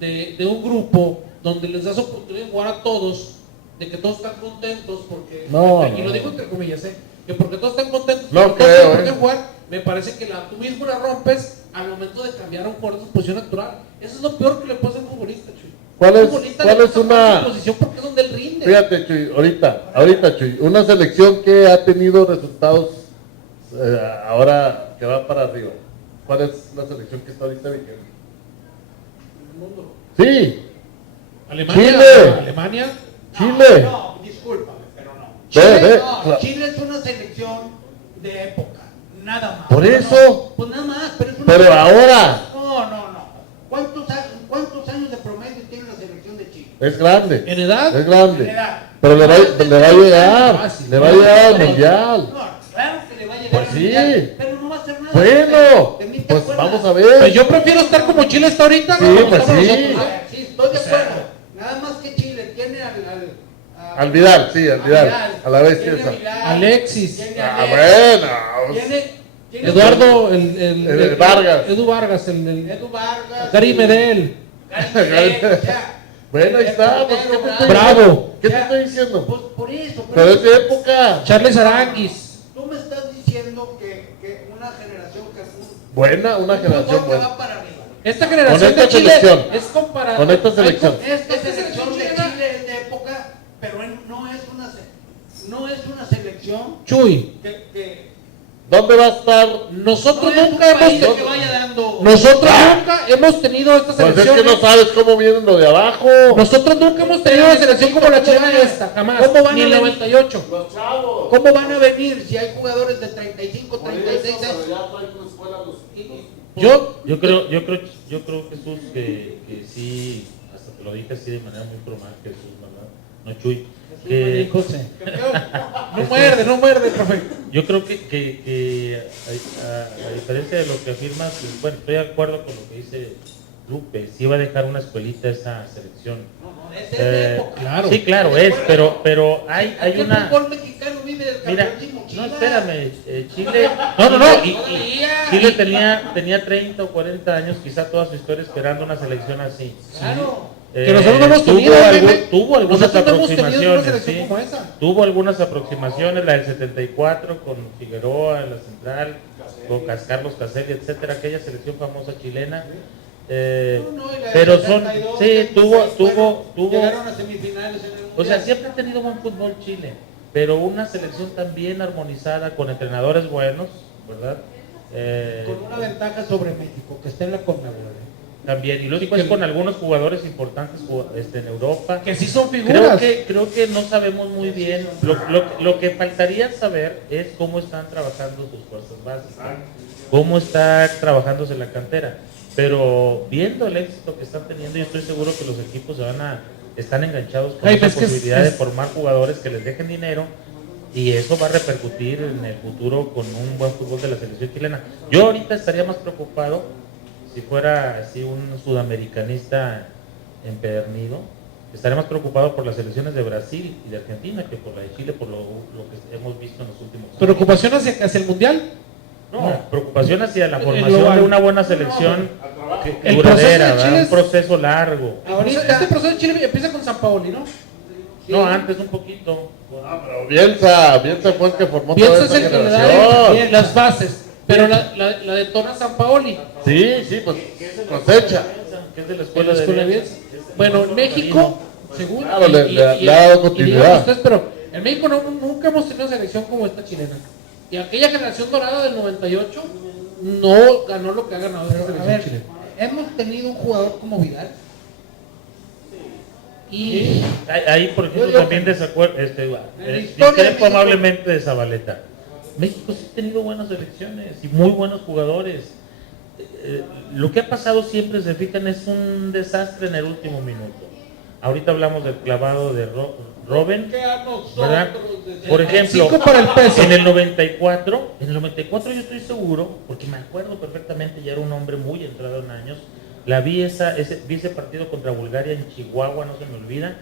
de un grupo donde les das oportunidad de jugar a todos, de que todos están contentos, porque, No, y lo no. digo entre comillas, que porque todos están contentos, No porque todos creo, tienen por qué ¿eh? jugar, me parece que tú mismo la rompes al momento de cambiar a un jugador de su posición natural. Eso es lo peor que le puede hacer a un futbolista, Chuy. ¿Cuál Un es- futbolista cuál le es toca jugar una- su posición porque es donde él rinde. Fíjate, Chuy, ahorita, Chuy, una selección que ha tenido resultados ahora que va para arriba. ¿Cuál es la selección que está ahorita vigente? El mundo. Sí, Alemania, Chile. Alemania. Chile. No, discúlpame, pero no. Ve, No, claro. Chile es una selección de época, nada más. Por No, eso. pues nada más, pero es una Pero selección- ahora. No. ¿Cuántos años de promedio tiene la selección de Chile? Es grande. En edad, Es grande. En edad. Pero le va a llegar. Fácil. Le va a llegar al mundial. No, claro que le va a llegar Pues al sí. mundial, pero no va a hacer nada. Bueno, ¿De mí te pues acuerdas? vamos a ver. pues yo prefiero estar como Chile está ahorita, Sí, ¿no? Como pues estamos sí. nosotros, A ¿eh? ver, sí, estoy de acuerdo. Nada más que Chile tiene Al Vidal, sí, al Vidal. A la bestia Tiene esa. Vidal, Alexis. tiene Ah, Alexis, bueno. tiene Eduardo, El Vargas. Edu Vargas, Edu Vargas. Gary Medel. Gary Medel, o sea, Bueno, ahí está. Pues, ¿qué te estoy Bravo. diciendo? ¿Qué o te sea, estoy diciendo? Pues por eso. Pero es de época. Charles Aranguis. Tú me estás diciendo que una generación que Buena, una un generación fútbol que buena. va para arriba. Esta generación Con esta de Chile selección. es comparada. Con esta selección. Esta Esta selección de chilena- Chile es de época, pero no es una selección Chuy, que ¿Dónde va a estar? nosotros no es un nunca país hemos que vaya dando. nosotros nunca hemos tenido estas Pues es que selecciones. no sabes cómo vienen lo de abajo. Nosotros nunca hemos tenido una selección como la chilena esta, jamás. ¿Cómo van Ni a el venir? 98. Los chavos. ¿Cómo van a venir si hay jugadores de 35, 36 años? Yo creo, Jesús, que sí, hasta te lo dije así de manera muy formal, Jesús, ¿verdad? No Chuy. Que, No muerde, profe. yo creo que a diferencia de lo que afirmas, bueno, estoy de acuerdo con lo que dice Lupe, sí va a dejar una escuelita esa selección. Es de época. Claro. Sí, claro, es, pero hay El una... fútbol mexicano vive del Mira, campeonismo. no, Chivas. espérame, Chile... No. Chile tenía 30 o 40 años, quizá toda su historia esperando una selección así. Claro. Que nosotros no hemos tenido, tuvo algunas nosotros no hemos tenido una aproximaciones, selección sí. como esa. Tuvo algunas aproximaciones, la del 74 con Figueroa en la central, con Carlos Caselli, etcétera, aquella selección famosa chilena. No, y la del Pero son, 72, sí, 76, tuvo, Llegaron a semifinales en el o sea, Mundial. siempre ha tenido buen fútbol Chile, pero una selección tan bien armonizada, con entrenadores buenos, ¿verdad? Con una ventaja sobre México, que está en la Conmebol. También, y luego después con algunos jugadores importantes en Europa. Que sí son figuras. Creo que no sabemos muy bien. Lo que faltaría saber es cómo están trabajando sus fuerzas básicas, cómo está trabajándose la cantera. Pero viendo el éxito que están teniendo, yo estoy seguro que los equipos están enganchados con Ay, esa es que posibilidad es- de formar jugadores que les dejen dinero, y eso va a repercutir en el futuro con un buen fútbol de la selección chilena. Yo ahorita estaría más preocupado si fuera así un sudamericanista empedernido. Estaría más preocupado por las selecciones de Brasil y de Argentina que por la de Chile, por lo que hemos visto en los últimos años. ¿Preocupación hacia el mundial? No, preocupación hacia la El formación global. de una buena selección El duradera, proceso de ¿verdad? Chile Un es- proceso largo. Ahorita, Este proceso de Chile empieza con San Paoli, ¿no? No, antes un poquito. Ah, pero Bielsa fue el que formó Bielsa toda es esa el que le da generación. las bases, pero la detona San Paoli. Sí, pues cosecha. Que es de la En la escuela escuela de de Bielsa. Bueno, en México, según. Claro, le ha dado continuidad. díganme ustedes, pero en México nunca hemos tenido una selección como esta chilena. Y aquella generación dorada del 98 no ganó lo que ha ganado esta a selección ver, chilena. hemos tenido un jugador como Vidal. Y Ahí, por ejemplo, Yo digo también que desacuerdo, la historia de México- amablemente de Zabaleta. México sí ha tenido buenas selecciones y muy buenos jugadores. Lo que ha pasado siempre, se fijan, es un desastre en el último minuto. Ahorita hablamos del clavado de Robben, Que a nosotros ¿verdad? decían, Por ejemplo, 5 para el peso. en el 94 yo estoy seguro, porque me acuerdo perfectamente, ya era un hombre muy entrado en años, vi ese partido contra Bulgaria en Chihuahua, no se me olvida.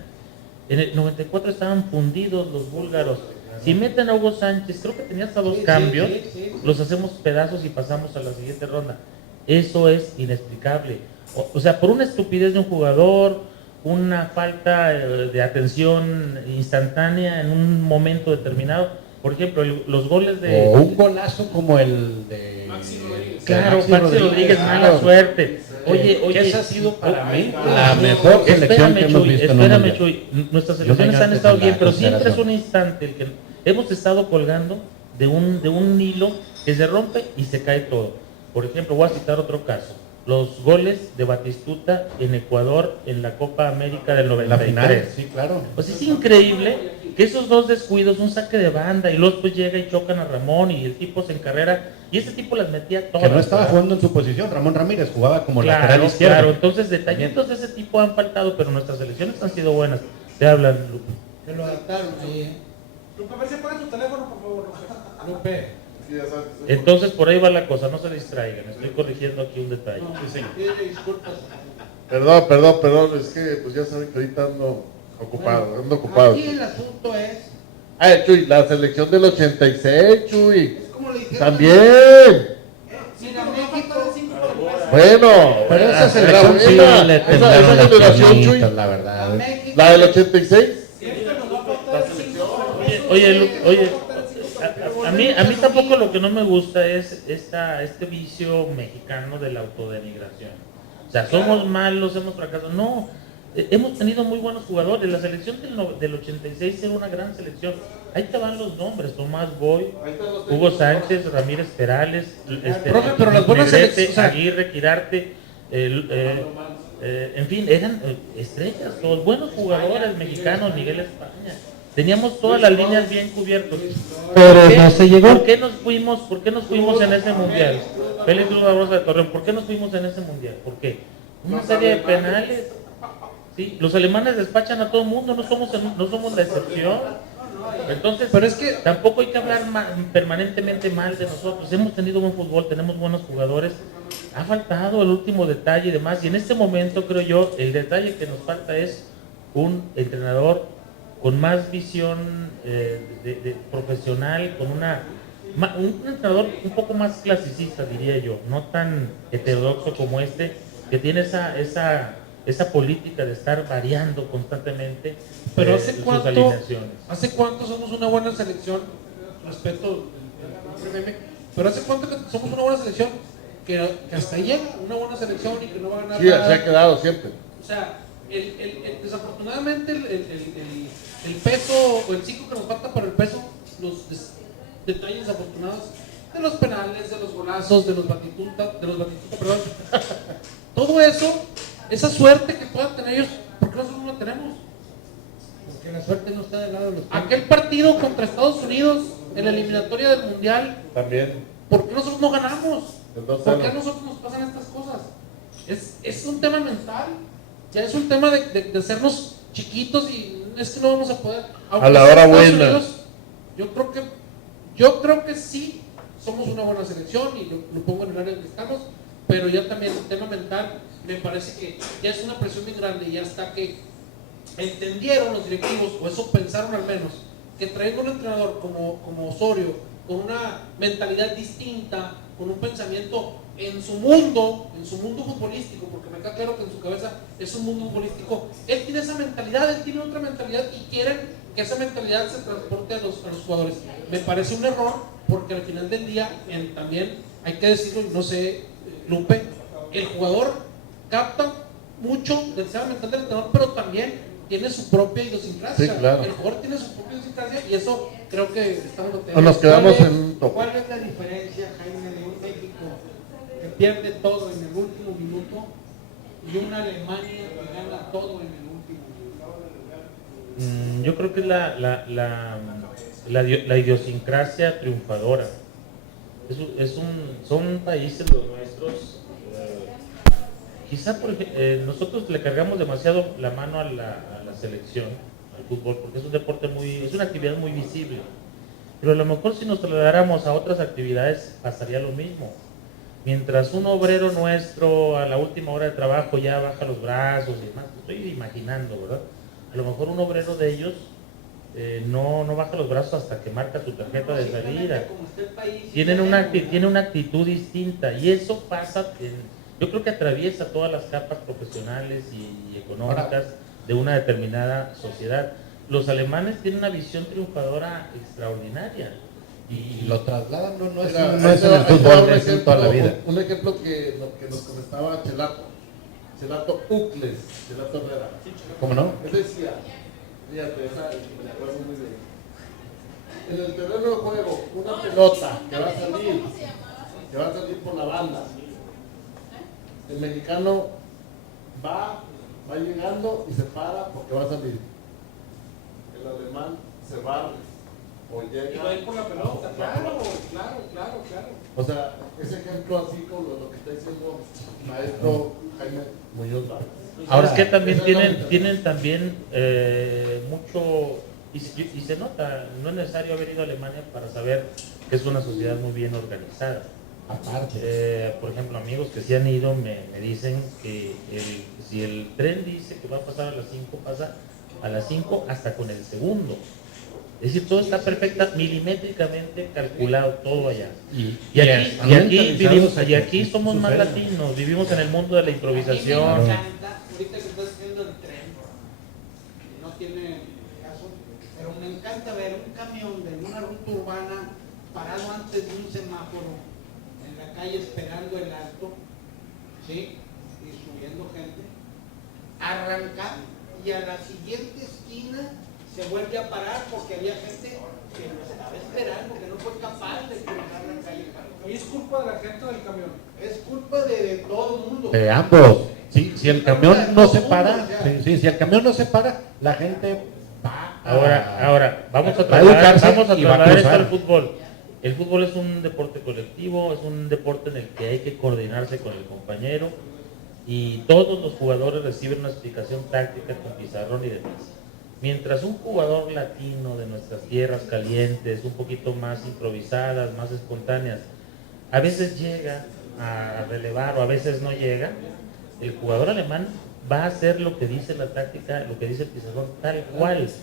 En el 94 estaban fundidos los búlgaros. Si meten a Hugo Sánchez, creo que tenía hasta 2 cambios, los hacemos pedazos y pasamos a la siguiente ronda. Eso es inexplicable. O sea, por una estupidez de un jugador, una falta de atención instantánea en un momento determinado. Por ejemplo, los goles de... O un golazo como el de... Claro, Maxi Rodríguez, mala suerte. Oye, esa ha sido para mí la mejor selección que hemos visto en un Espérame, mundial. Chuy, nuestras Yo selecciones tengo han estado antes bien, la pero siempre es consideración. un instante el que hemos estado colgando de un hilo que se rompe y se cae todo. Por ejemplo, voy a citar otro caso. Los goles de Batistuta en Ecuador en la Copa América del La 93. final, sí, claro. Pues es increíble que esos 2 descuidos, un saque de banda y luego pues llega y chocan a Ramón y el tipo se encarrera y ese tipo las metía todas. Que no estaba ¿verdad? jugando en su posición. Ramón Ramírez jugaba como Claro, lateral izquierdo. claro, entonces detallitos de ese tipo han faltado, pero nuestras elecciones han sido buenas. Te hablan, Lupe. que lo adaptaron ahí. Lupe, a ver si apaga tu teléfono, por favor, Lupe. Entonces por ahí va la cosa, no se distraigan, estoy corrigiendo aquí un detalle. Pide disculpas. Perdón, es que pues ya saben que ahorita ando ocupado. Aquí el asunto es, Ay, Chuy, la selección del 86, Chuy. es como le dijeron. También. Mira, México, Bueno, Pero esa era selección sí buena. le Esa temblaron las generación, Chuy. piernitas, la a verdad. México. La del 86. Oye, a mí tampoco lo que no me gusta es este vicio mexicano de la autodenigración. O sea, somos malos, hemos fracasado. No, hemos tenido muy buenos jugadores. La selección del 86 era una gran selección. Ahí te van los nombres: Tomás Boy, Hugo Sánchez, Ramírez Perales, Profe, pero las buenas Negrete, selecciones, o sea, Aguirre, Quirarte, en fin, eran estrellas, todos buenos jugadores mexicanos, Miguel España. Teníamos todas las líneas bien cubiertas. Pero ¿Por qué? no se llegó. ¿Por qué nos fuimos en ese mundial? Félix Cruz Barbosa de Torreón, ¿por qué nos fuimos en ese mundial? ¿Por qué? Una serie de penales. Sí, los alemanes despachan a todo el mundo, no somos la excepción. Entonces, Pero es que- tampoco hay que hablar permanentemente mal de nosotros. Hemos tenido buen fútbol, tenemos buenos jugadores. Ha faltado el último detalle y demás. Y en este momento, creo yo, el detalle que nos falta es un entrenador con más visión de profesional, con un entrenador un poco más clasicista, diría yo, no tan heterodoxo como que tiene esa política de estar variando constantemente Pero ¿hace sus cuánto, alineaciones. ¿hace cuánto somos una buena selección? Respeto el meme, pero ¿hace cuánto que somos una buena selección? Que hasta ahí llega una buena selección y que no va a ganar Sí, se nada. ha quedado siempre. O sea, desafortunadamente el peso o el ciclo que nos falta para el peso, los detalles desafortunados de los penales, de los golazos, de los batituta, perdón. Todo eso, esa suerte que puedan tener ellos, ¿por qué nosotros no la tenemos? Porque la suerte no está del lado de los Aquel partido contra Estados Unidos en la eliminatoria del Mundial, También. ¿por qué nosotros no ganamos? El 2-0. ¿Por qué a nosotros nos pasan estas cosas? Es un tema mental, ya es un tema de hacernos chiquitos y es que no vamos a poder. Aunque A la sea hora Estados buena. Unidos, yo creo que sí somos una buena selección y lo pongo en el área en que estamos, pero ya también el tema mental me parece que ya es una presión muy grande y ya está que entendieron los directivos, o eso pensaron al menos, que traer un entrenador como Osorio, con una mentalidad distinta, con un pensamiento en su mundo futbolístico, porque me queda claro que en su cabeza es un mundo futbolístico, él tiene esa mentalidad, él tiene otra mentalidad y quieren que esa mentalidad se transporte a los jugadores. Me parece un error, porque al final del día, también hay que decirlo, y no sé, Lupe, el jugador capta mucho del tema mental del entrenador, pero también tiene su propia idiosincrasia. Sí, claro. El jugador tiene su propia idiosincrasia y eso creo que estamos O nos quedamos en un tope. ¿Cuál es la diferencia, Jaime, de un México que pierde todo en el último minuto y una Alemania que gana todo en el último minuto? Yo creo que es la idiosincrasia triunfadora. Son países los nuestros quizá nosotros le cargamos demasiado la mano a la selección, al fútbol, porque es un deporte es una actividad muy visible. Pero a lo mejor si nos trasladáramos a otras actividades pasaría lo mismo. Mientras un obrero nuestro a la última hora de trabajo ya baja los brazos y demás, estoy imaginando, ¿verdad? A lo mejor un obrero de ellos no baja los brazos hasta que marca su tarjeta de salida. Tienen una actitud distinta y eso pasa, yo creo que atraviesa todas las capas profesionales y económicas de una determinada sociedad. Los alemanes tienen una visión triunfadora extraordinaria. Y lo trasladan, no es Mira, en el fútbol, es en toda la vida. Un ejemplo que nos comentaba Chelato Ucles, Chelato Herrera. ¿Cómo no? Él decía, fíjate, me acuerdo muy bien. En el terreno de juego, una pelota que va a salir por la banda. El mexicano va llegando y se para porque va a salir. El alemán se barre o llega. Y va a ir por la pelota, claro. O sea, ese ejemplo así como lo que está diciendo maestro Jaime Muñoz Vargas. Ahora es que también tienen también mucho, y se nota, no es necesario haber ido a Alemania para saber que es una sociedad muy bien organizada. Aparte. Por ejemplo, amigos que sí han ido me dicen que si el tren dice que va a pasar a las 5, pasa a las 5 hasta con el segundo. Es decir, todo está perfecta, milimétricamente calculado, todo allá. Y aquí somos más latinos, vivimos en el mundo de la improvisación. A mí me encanta, ahorita que estás haciendo el tren, no tiene caso, pero me encanta ver un camión de una ruta urbana parado antes de un semáforo en la calle esperando el alto, ¿sí? Y subiendo gente, arrancar y a la siguiente esquina se vuelve a parar porque había gente que lo estaba esperando, que no fue capaz de cruzar la calle. ¿Y es culpa de la gente o del camión? Es culpa de todo el mundo. De ambos. Si el camión no se para, si el camión no se para, la gente va. Ahora vamos a va educarse trasladar y va a esto cruzar. al fútbol. El fútbol es un deporte colectivo, es un deporte en el que hay que coordinarse con el compañero y todos los jugadores reciben una explicación táctica con pizarrón y demás. Mientras un jugador latino de nuestras tierras calientes, un poquito más improvisadas, más espontáneas, a veces llega a relevar o a veces no llega, el jugador alemán va a hacer lo que dice la táctica, lo que dice el pizarrón, tal cual. Es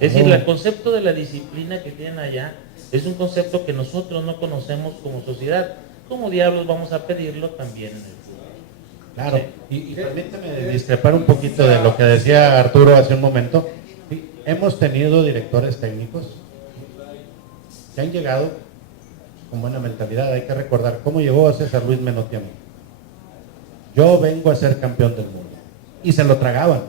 decir, el concepto de la disciplina que tienen allá es un concepto que nosotros no conocemos como sociedad. ¿Cómo diablos vamos a pedirlo también en el fútbol? Claro, y permítame discrepar un poquito de lo que decía Arturo hace un momento. Sí, hemos tenido directores técnicos que han llegado con buena mentalidad. Hay que recordar cómo llegó a César Luis Menotti. Yo vengo a ser campeón del mundo. Y se lo tragaban.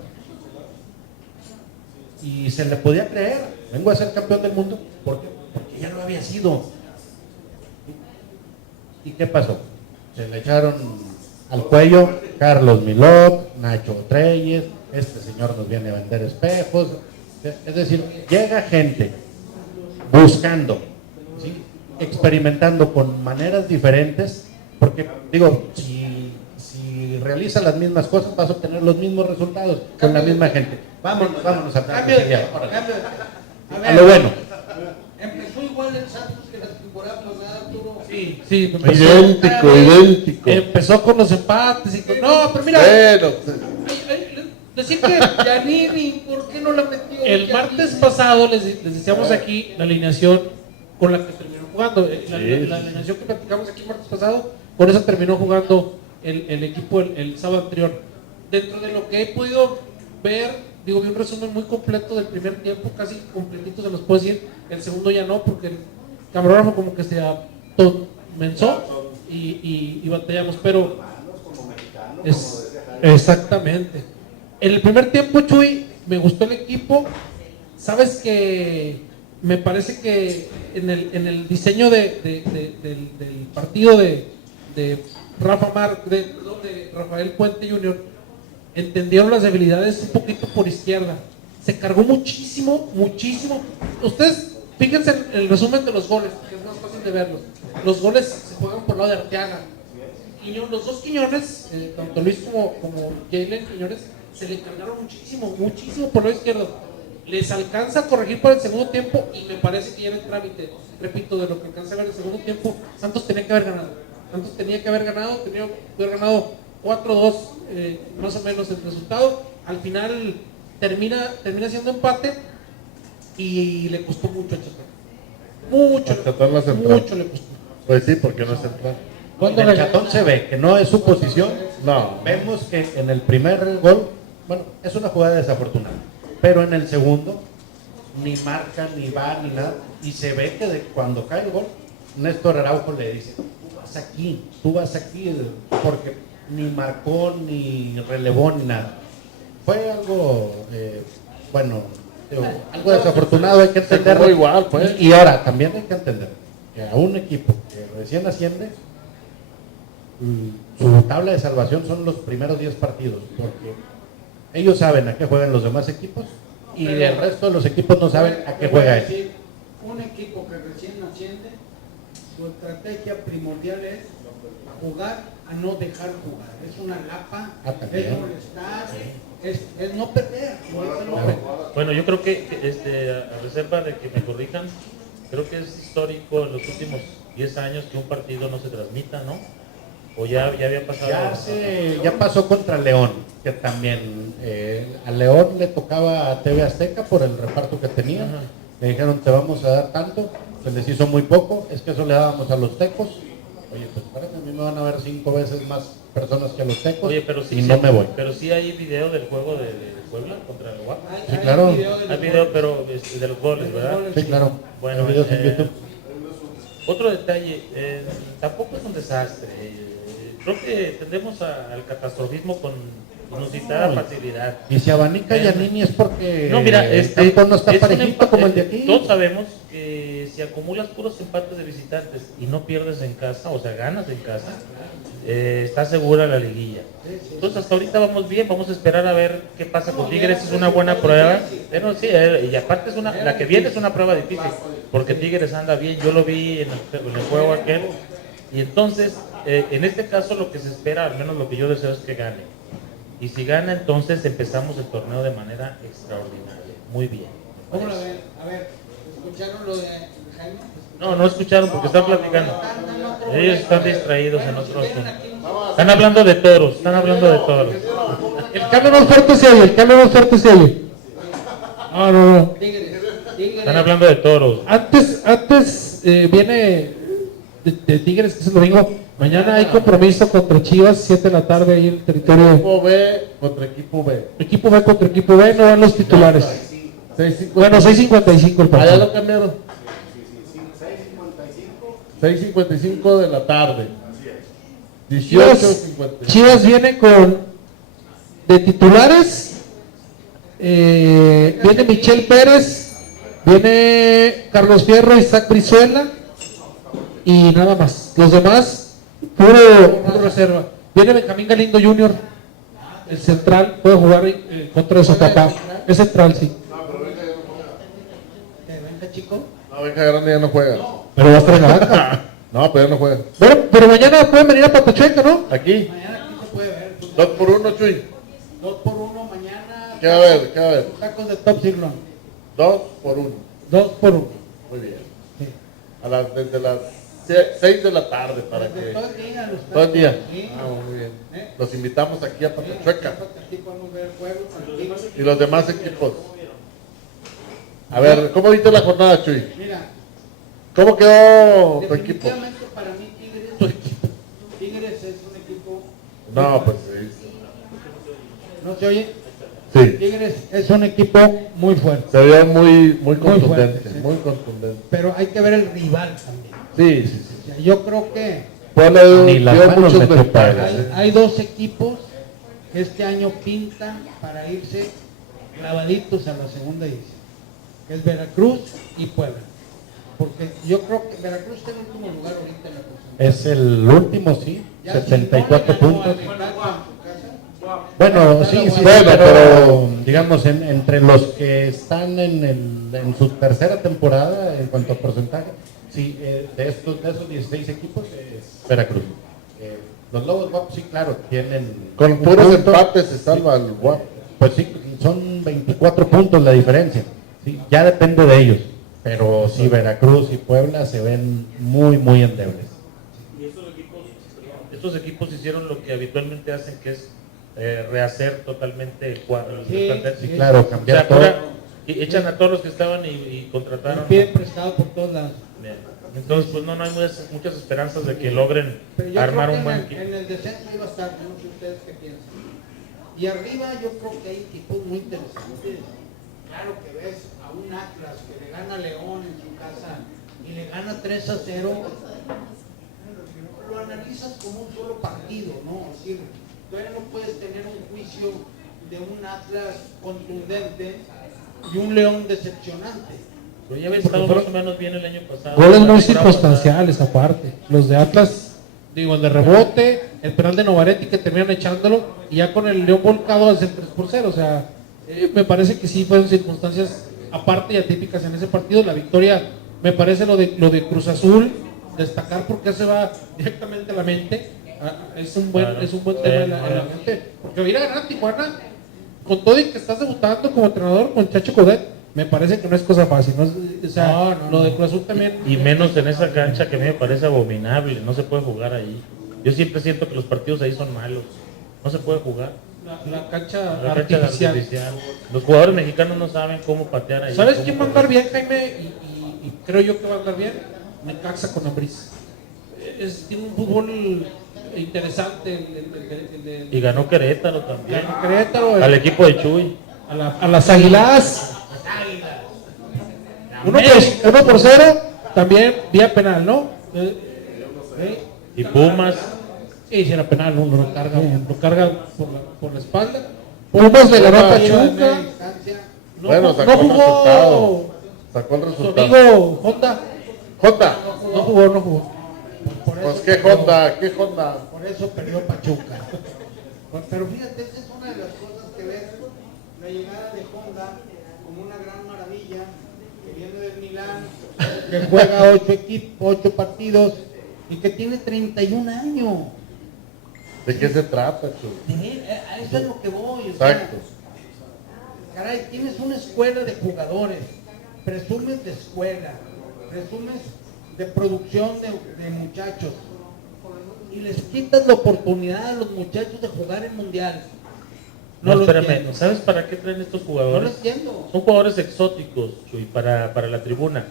Y se le podía creer. Vengo a ser campeón del mundo. ¿Por qué? Porque ya lo había sido. ¿Y qué pasó? Se le echaron al cuello Carlos Milok, Nacho Treyes, este señor nos viene a vender espejos. Es decir, llega gente buscando, ¿sí? Experimentando con maneras diferentes, porque digo, si realiza las mismas cosas vas a obtener los mismos resultados con la misma gente. Vámonos a Cambio de tema. A lo bueno. Empezó igual el Santos que la temporada pasada, Arturo. Sí, Idéntico. Empezó con los empates y con... No, pero mira, decir que Giannini, ¿por qué no la metió? el martes pasado les decíamos aquí la alineación con la que terminó jugando. La alineación que platicamos aquí el martes pasado, con eso terminó jugando el equipo el sábado anterior. Dentro de lo que he podido ver, vi un resumen muy completo del primer tiempo, casi completito se los puedo decir. El segundo ya no, porque el camarógrafo como que se atonmenzó y batallamos, pero exactamente. En el primer tiempo, Chuy, me gustó el equipo. Sabes que me parece que en el diseño del partido de Rafael Puente Jr. entendieron las debilidades un poquito por izquierda. Se cargó muchísimo. Ustedes fíjense en el resumen de los goles, que es más fácil de verlos. Los goles se juegan por el lado de Arteaga Los dos Quiñones, tanto Luis como Jalen Quiñones, se le encargaron muchísimo por el lado izquierdo. Les alcanza a corregir para el segundo tiempo y me parece que ya en el trámite, repito, de lo que alcanza a ver el segundo tiempo, Santos tenía que haber ganado. Tenía que haber ganado 4-2 más o menos el resultado. Al final termina siendo empate y le costó mucho a Chatón. Mucho le costó. Pues sí, porque no es central. Cuando el Chatón se ve que no es su posición, No. vemos que en el primer gol, bueno, es una jugada desafortunada, pero en el segundo ni marca, ni va, ni nada, y se ve que cuando cae el gol, Néstor Araujo le dice, tú vas aquí, porque ni marcó, ni relevó, ni nada. Fue algo, algo desafortunado, hay que entenderlo. Como igual, pues. Y ahora, también hay que entender que a un equipo que recién asciende, su tabla de salvación son los primeros 10 partidos, porque ellos saben a qué juegan los demás equipos y el resto de los equipos no saben a qué juega él. Un equipo que recién asciende, su estrategia primordial es jugar a no dejar jugar. Es una lapa, es molestar, es no perder. Bueno, yo creo que a reserva de que me corrijan, creo que es histórico en los últimos 10 años que un partido no se transmita, ¿no? O ya había pasado. Ya pasó contra León, que también a León le tocaba a TV Azteca por el reparto que tenía. Ajá. Le dijeron, te vamos a dar tanto, se les hizo muy poco, es que eso le dábamos a los tecos. Oye, pues parece, a mí me van a ver 5 veces más personas que a los tecos. Oye, pero sí, y no me voy. Pero sí hay video del juego de Puebla contra el Guapa. Sí, claro. Hay video, pero de los goles, ¿verdad? Sí, claro. Bueno, hay videos en YouTube. Otro detalle, tampoco es un desastre. Creo que tendemos al catastrofismo con inusitada facilidad. Y si abanica Giannini es porque no, mira, el campo no está parejito como el de aquí. Todos sabemos que si acumulas puros empates de visitantes y no pierdes en casa, o sea, ganas en casa, está segura la liguilla. Entonces hasta ahorita vamos bien, vamos a esperar a ver qué pasa con Tigres. Es una buena prueba, pero sí, y aparte la que viene es una prueba difícil, porque Tigres anda bien. Yo lo vi en el juego aquel, y entonces en este caso lo que se espera, al menos lo que yo deseo, es que gane. Y si gana, entonces empezamos el torneo de manera extraordinaria. Muy bien. ¿Cómo lo ven? A ver, ¿escucharon lo de Jaime? No escucharon porque están platicando. Ellos están distraídos en otro asunto. Están hablando de toros, El cambio más fuerte se oye, No. Están hablando de toros. Antes viene de Tigres, que es el domingo. Mañana hay compromiso contra Chivas, 7 de la tarde ahí en el territorio. Equipo B contra equipo B. Equipo B contra equipo B, no van los titulares. 6:55 el partido. Allá lo cambiaron. 6:55 de la tarde. 18:50. Chivas viene de titulares. Viene Michel Pérez, viene Carlos Fierro, Isaac Brizuela y nada más. Los demás puro reserva. Viene Benjamín Galindo Jr., el central, puede jugar contra su papá. Es central, sí. ¿Benja chico? No, Benja Grande ya no juega. Pero va a estar en la banca. No, pero ya no juega. Bueno, pero mañana pueden venir a Patachueca, ¿no? Aquí. Mañana aquí se puede ver. 2-1, Chuy. 2-1 mañana. ¿Qué va a ver? ¿Qué va a ver? Tacos de Top Sirloin. 2-1. 2-1. Muy bien. Desde las 6 de la tarde para que... Todo el día. Todo el día. Sí. Muy bien. Los invitamos aquí a Patachueca. Aquí podemos ver juegos. Y los demás equipos. A ver, ¿cómo viste la jornada, Chuy? Mira. ¿Cómo quedó tu equipo? Definitivamente para mí Tigres es un equipo... No, pues sí. ¿No se oye? Sí. Tigres es un equipo muy fuerte. Se vio muy contundente, fuerte, sí. muy contundente. Pero hay que ver el rival también. Sí. O sea, yo creo que Puebla Ni las dio manos muchos metió ventajas. Puebla. hay dos equipos que este año pintan para irse clavaditos a la segunda división, que es Veracruz y Puebla. Porque yo creo que Veracruz está en último lugar ahorita en la porcentaje. Es el último, sí, Ya 74 Cincón le ganó puntos. a Necaxa en su casa. Bueno, sí, pero digamos, entre los que están en su tercera temporada en cuanto a porcentaje, sí, de esos 16 equipos es Veracruz. Los Lobos WAP, sí, claro, tienen... Con un puros punto. empates se salva el guapo. Pues sí, son 24 puntos la diferencia. Sí, ya depende de ellos. Pero sí, Veracruz y Puebla se ven muy, muy endebles. Y estos equipos hicieron lo que habitualmente hacen, que es rehacer totalmente el cuadro. Sí, Sí, claro, O sea, cambiar todo. y echan a todos los que estaban y contrataron. Piden prestado por todos lados. Bien. Entonces, pues no hay muchas esperanzas de que logren Pero yo armar creo un que buen en equipo. el descenso iba a estar, no sé ustedes qué piensan. Y arriba yo creo que hay equipos muy interesantes. Claro que ves a un Atlas que le gana a León en su casa y le gana 3-0. Lo analizas como un solo partido, ¿no? Es decir, todavía no puedes tener un juicio de un Atlas contundente y un León decepcionante. Pero ya había estado más o menos bien el año pasado. Goles La muy temporada circunstanciales aparte. Los de Atlas, digo, el de rebote, el penal de Novaretti que terminan echándolo y ya con el León volcado es el 3-0. O sea, me parece que sí fueron circunstancias aparte y atípicas en ese partido. La victoria, me parece lo de Cruz Azul, destacar porque se va directamente a la mente. Es un buen, Claro. es un buen tema en la mente. Porque ir a ganar a Tijuana, con todo y que estás debutando como entrenador con Chacho Codet, me parece que no es cosa fácil, ¿no? O sea, lo de Cruz Azul también. Y menos en esa cancha que a mí me parece abominable, no se puede jugar ahí. Yo siempre siento que los partidos ahí son malos, no se puede jugar. La cancha La cancha artificial. artificial. Los jugadores mexicanos no saben cómo patear ahí. ¿Sabes cómo quién va a andar bien, Jaime? Y creo yo que va a andar bien. Necaxa con Ambriz. Tiene un fútbol interesante. Y ganó Querétaro también. Ganó Querétaro, Al equipo de Chuy. a las Águilas. 1-0, también vía penal, ¿no? Y Pumas. Sí, si era penal, ¿no? Lo carga por la espalda. Pumas le ganó a Pachuca. No, Bueno, no sacó el jugó resultado. Sacó el su resultado. amigo Honda. Jota. No jugó. Por Pues eso qué perdió. Honda, qué Honda. Por eso perdió Pachuca. Pero fíjate, esa es una de las cosas que ves, la llegada de Honda como una gran maravilla, que viene del Milán, que juega 8 partidos y que tiene 31 años. ¿De qué se trata, Chu? A eso es lo que voy. O sea, Exacto. caray, tienes una escuela de jugadores, presumes de escuela, presumes de producción de muchachos y les quitas la oportunidad a los muchachos de jugar el mundial. No, lo espérame, entiendo. ¿sabes para qué traen estos No lo jugadores? entiendo. Son jugadores exóticos, Chuy, para la tribuna.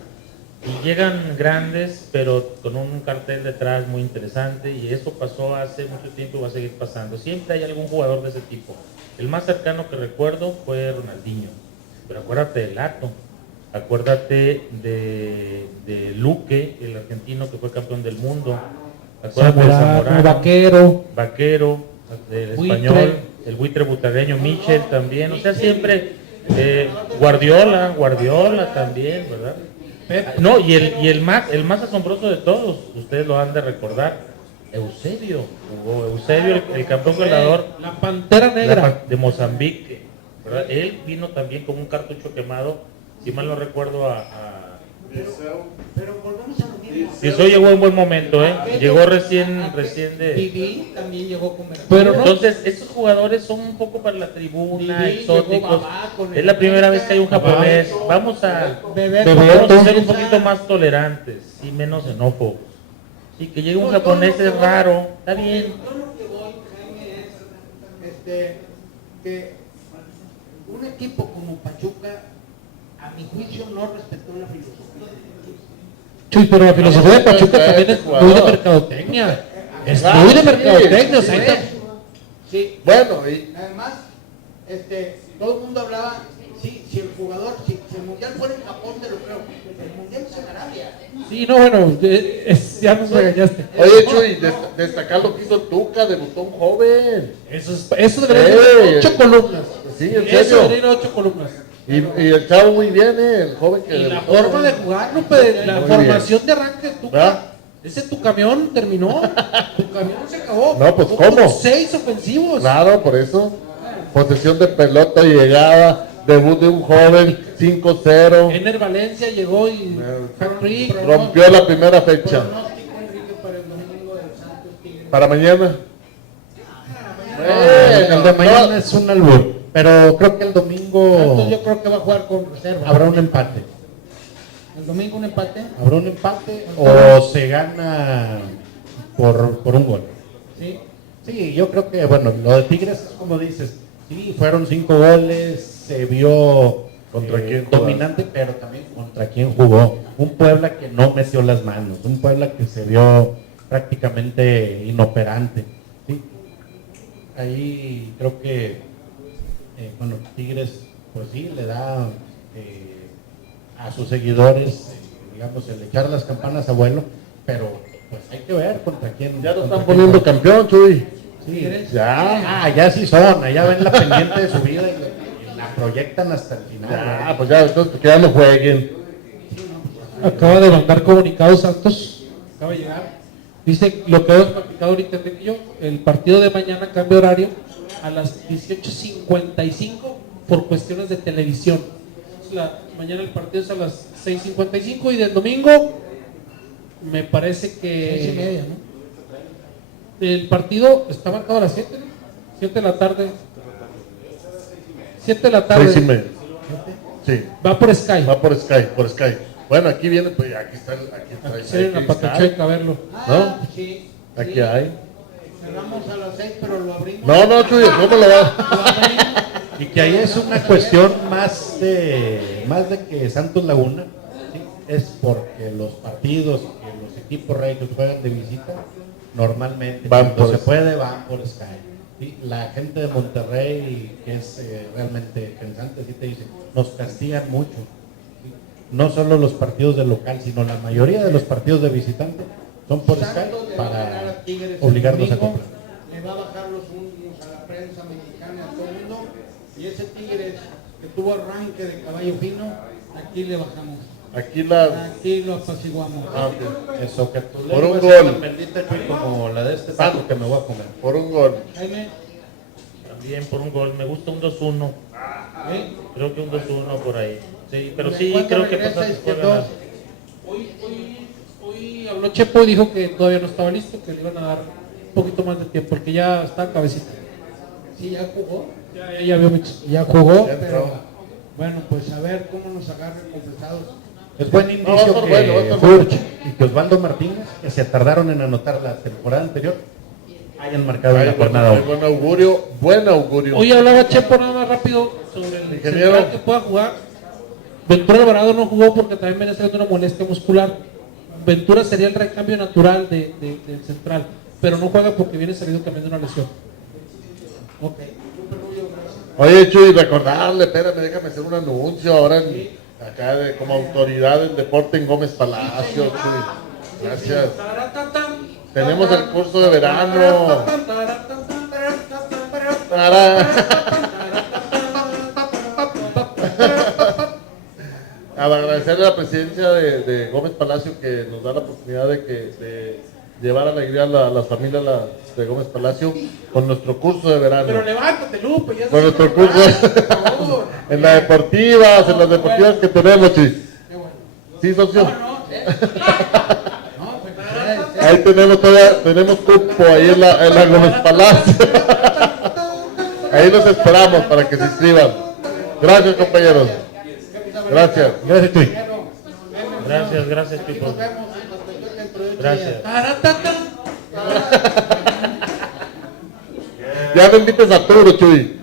Y llegan grandes, pero con un cartel detrás muy interesante. Y eso pasó hace mucho tiempo y va a seguir pasando. Siempre hay algún jugador de ese tipo. El más cercano que recuerdo fue Ronaldinho. Pero acuérdate de Lato. Acuérdate de Luque, el argentino que fue campeón del mundo. Acuérdate de Zamorano, Vaquero, el Buitre. español, el buitre butareño, Michel también. O sea, siempre Guardiola también, ¿verdad? No, y el más asombroso de todos, ustedes lo han de recordar, Eusebio, jugó Eusebio, el campeón goleador La Pantera Negra. de Mozambique, ¿verdad? Él vino también con un cartucho quemado, si mal no recuerdo, Pero volvemos a lo mismo. y eso llegó en buen momento, llegó recién de... Viví también llegó con Veracruz. Pero no- Entonces, estos jugadores son un poco para la tribuna, Viví, exóticos. llegó Babá con el Es la primera vez que hay un América, japonés. Bebeto. Vamos a Bebeto. ser un poquito más tolerantes y menos xenófobos. Y que llegue un No, japonés yo lo es que raro, voy- está bien. Yo lo que voy, Jaime, es que un equipo como Pachuca, a mi juicio, no respetó la filosofía. Chuy, pero la filosofía de Pachuca No, también es jugador. muy de mercadotecnia. Es Ah, muy de sí, mercadotecnia. O sea, sí. ahorita- Sí, Bueno, y además, todo el mundo hablaba, sí, si el jugador, si el mundial fuera en Japón, te lo creo, el mundial es en Arabia. Sí, no, bueno, ya nos regañaste. oye, Chuy, destacar lo que hizo Tuca, debutó un joven. Eso debería ser 8 columnas. Sí, en Eso serio. debería ir a 8 columnas. Y el chavo muy bien, el joven que Y la debutó. forma de jugar, no, pues, la Muy formación de arranque de ¿verdad? Tuca. Ese tu camión terminó. Tu camión se acabó. No, pues, Fue ¿cómo? con 6 ofensivos. Claro, por eso. Posesión de pelota, llegada, debut de un joven, 5-0. Ener Valencia llegó y hat-trick. Rompió la primera fecha. Pronóstico, Enrique, para el domingo del Santos Tigres. Para mañana. El de mañana es un albur, pero creo que el domingo Santos yo creo que va a jugar con reserva. habrá un empate. El domingo un empate. Habrá un empate o se gana por un gol. Sí. Sí, yo creo que, bueno, lo de Tigres es como dices, sí, fueron 5 goles, se vio ¿Contra quién jugó? dominante, pero también contra quién jugó. Un Puebla que no metió las manos, un Puebla que se vio prácticamente inoperante. ¿Sí? Ahí creo que, bueno, Tigres, pues sí, le da a sus seguidores, digamos, el echar las campanas a vuelo, pero pues hay que ver contra quién. Ya lo contra están quién poniendo juega. campeón, Chuy. Sí, Ya. ya sí son, allá ven la pendiente de su vida y la proyectan hasta el final. Ya, pues ya, entonces que ya no jueguen. Acaba de mandar comunicado Santos, acaba de llegar. Dice lo que hemos platicado ahorita Enrique y yo, el partido de mañana cambia horario a las 18:55 por cuestiones de televisión. Mañana el partido es a las 6:55 y del domingo me parece que 6:30, ¿no? el partido está marcado a las 7, ¿no? 7 de la tarde. 7 de la tarde. 6:30. Sí, Va por Sky. va por Sky. Bueno, aquí viene, pues aquí está, aquí trae. Sí, en la Patachueca a verlo. ¿No? Sí. Aquí sí. hay. Cerramos a las 6, pero lo abrimos. No, Chuy, ¿cómo lo va? Lo abrimos. Y que ahí es una cuestión más de que Santos Laguna, ¿sí? Es porque los partidos que los equipos regios juegan de visita, normalmente Van cuando por se Sky. puede van por Sky. ¿Sí? La gente de Monterrey, que es realmente pensante, sí te dice, nos castigan mucho. ¿Sí? No solo los partidos de local, sino la mayoría de los partidos de visitante son por Sky Santos le va a ganar para a Tigres el obligarnos a domingo, comprar. le va a bajar los ánimos a la prensa mexicana, a todo el mundo, y ese Tigres que tuvo arranque de caballo fino, aquí le bajamos, Aquí la. aquí lo apaciguamos. Ah, ok. Eso, que tu Por un lengua sea gol. tan bendita, Chuy, como la de este taco que me voy a comer. Por un gol. Jaime, También por un gol, me gusta un 2-1. ¿eh? Creo que un 2-1 por ahí. Sí, pero ¿De sí, cuánto creo que regresa Santos puede Izquierdo? ganar. Hoy habló Chepo y dijo que todavía no estaba listo, que le iban a dar un poquito más de tiempo, porque ya está cabecita. Sí, ya jugó, Ya vio mucho. ya jugó, Ya pero entró. bueno, pues a ver cómo nos agarran compensados. Es buen va a indicio estar que bueno, va a estar Furch y que Osvaldo Martínez, que se tardaron en anotar la temporada anterior, hayan marcado en la jornada Hay 1. buen augurio. Hoy hablaba Chepo nada más rápido sobre el Ingeniero. central que pueda jugar. Ventura Alvarado no jugó porque también venía teniendo una molestia muscular. Ventura sería el recambio natural del central, pero no juega porque viene salido también de una lesión. Ok. Oye, Chuy, recordarle, espérame, déjame hacer un anuncio ahora acá como autoridad del deporte en Gómez Palacio, Chuy. Gracias. Tenemos el curso de verano. Tará. Agradecerle a la presidencia de Gómez Palacio que nos da la oportunidad de llevar alegría a las familias de Gómez Palacio con nuestro curso de verano. Pero levántate, Lupe, ya Con nuestro curso por favor. en las deportivas que tenemos, Chuy. Sí, socio. No, pues Ahí tenemos cupo ahí en la Gómez Palacio. Ahí los esperamos para que se inscriban. Gracias, compañeros. Gracias. Gracias, Chuy. Gracias, Pipo. nos vemos hasta dentro de 8 Gracias. días. Taratata. Ya me invites a Arturo, Chuy.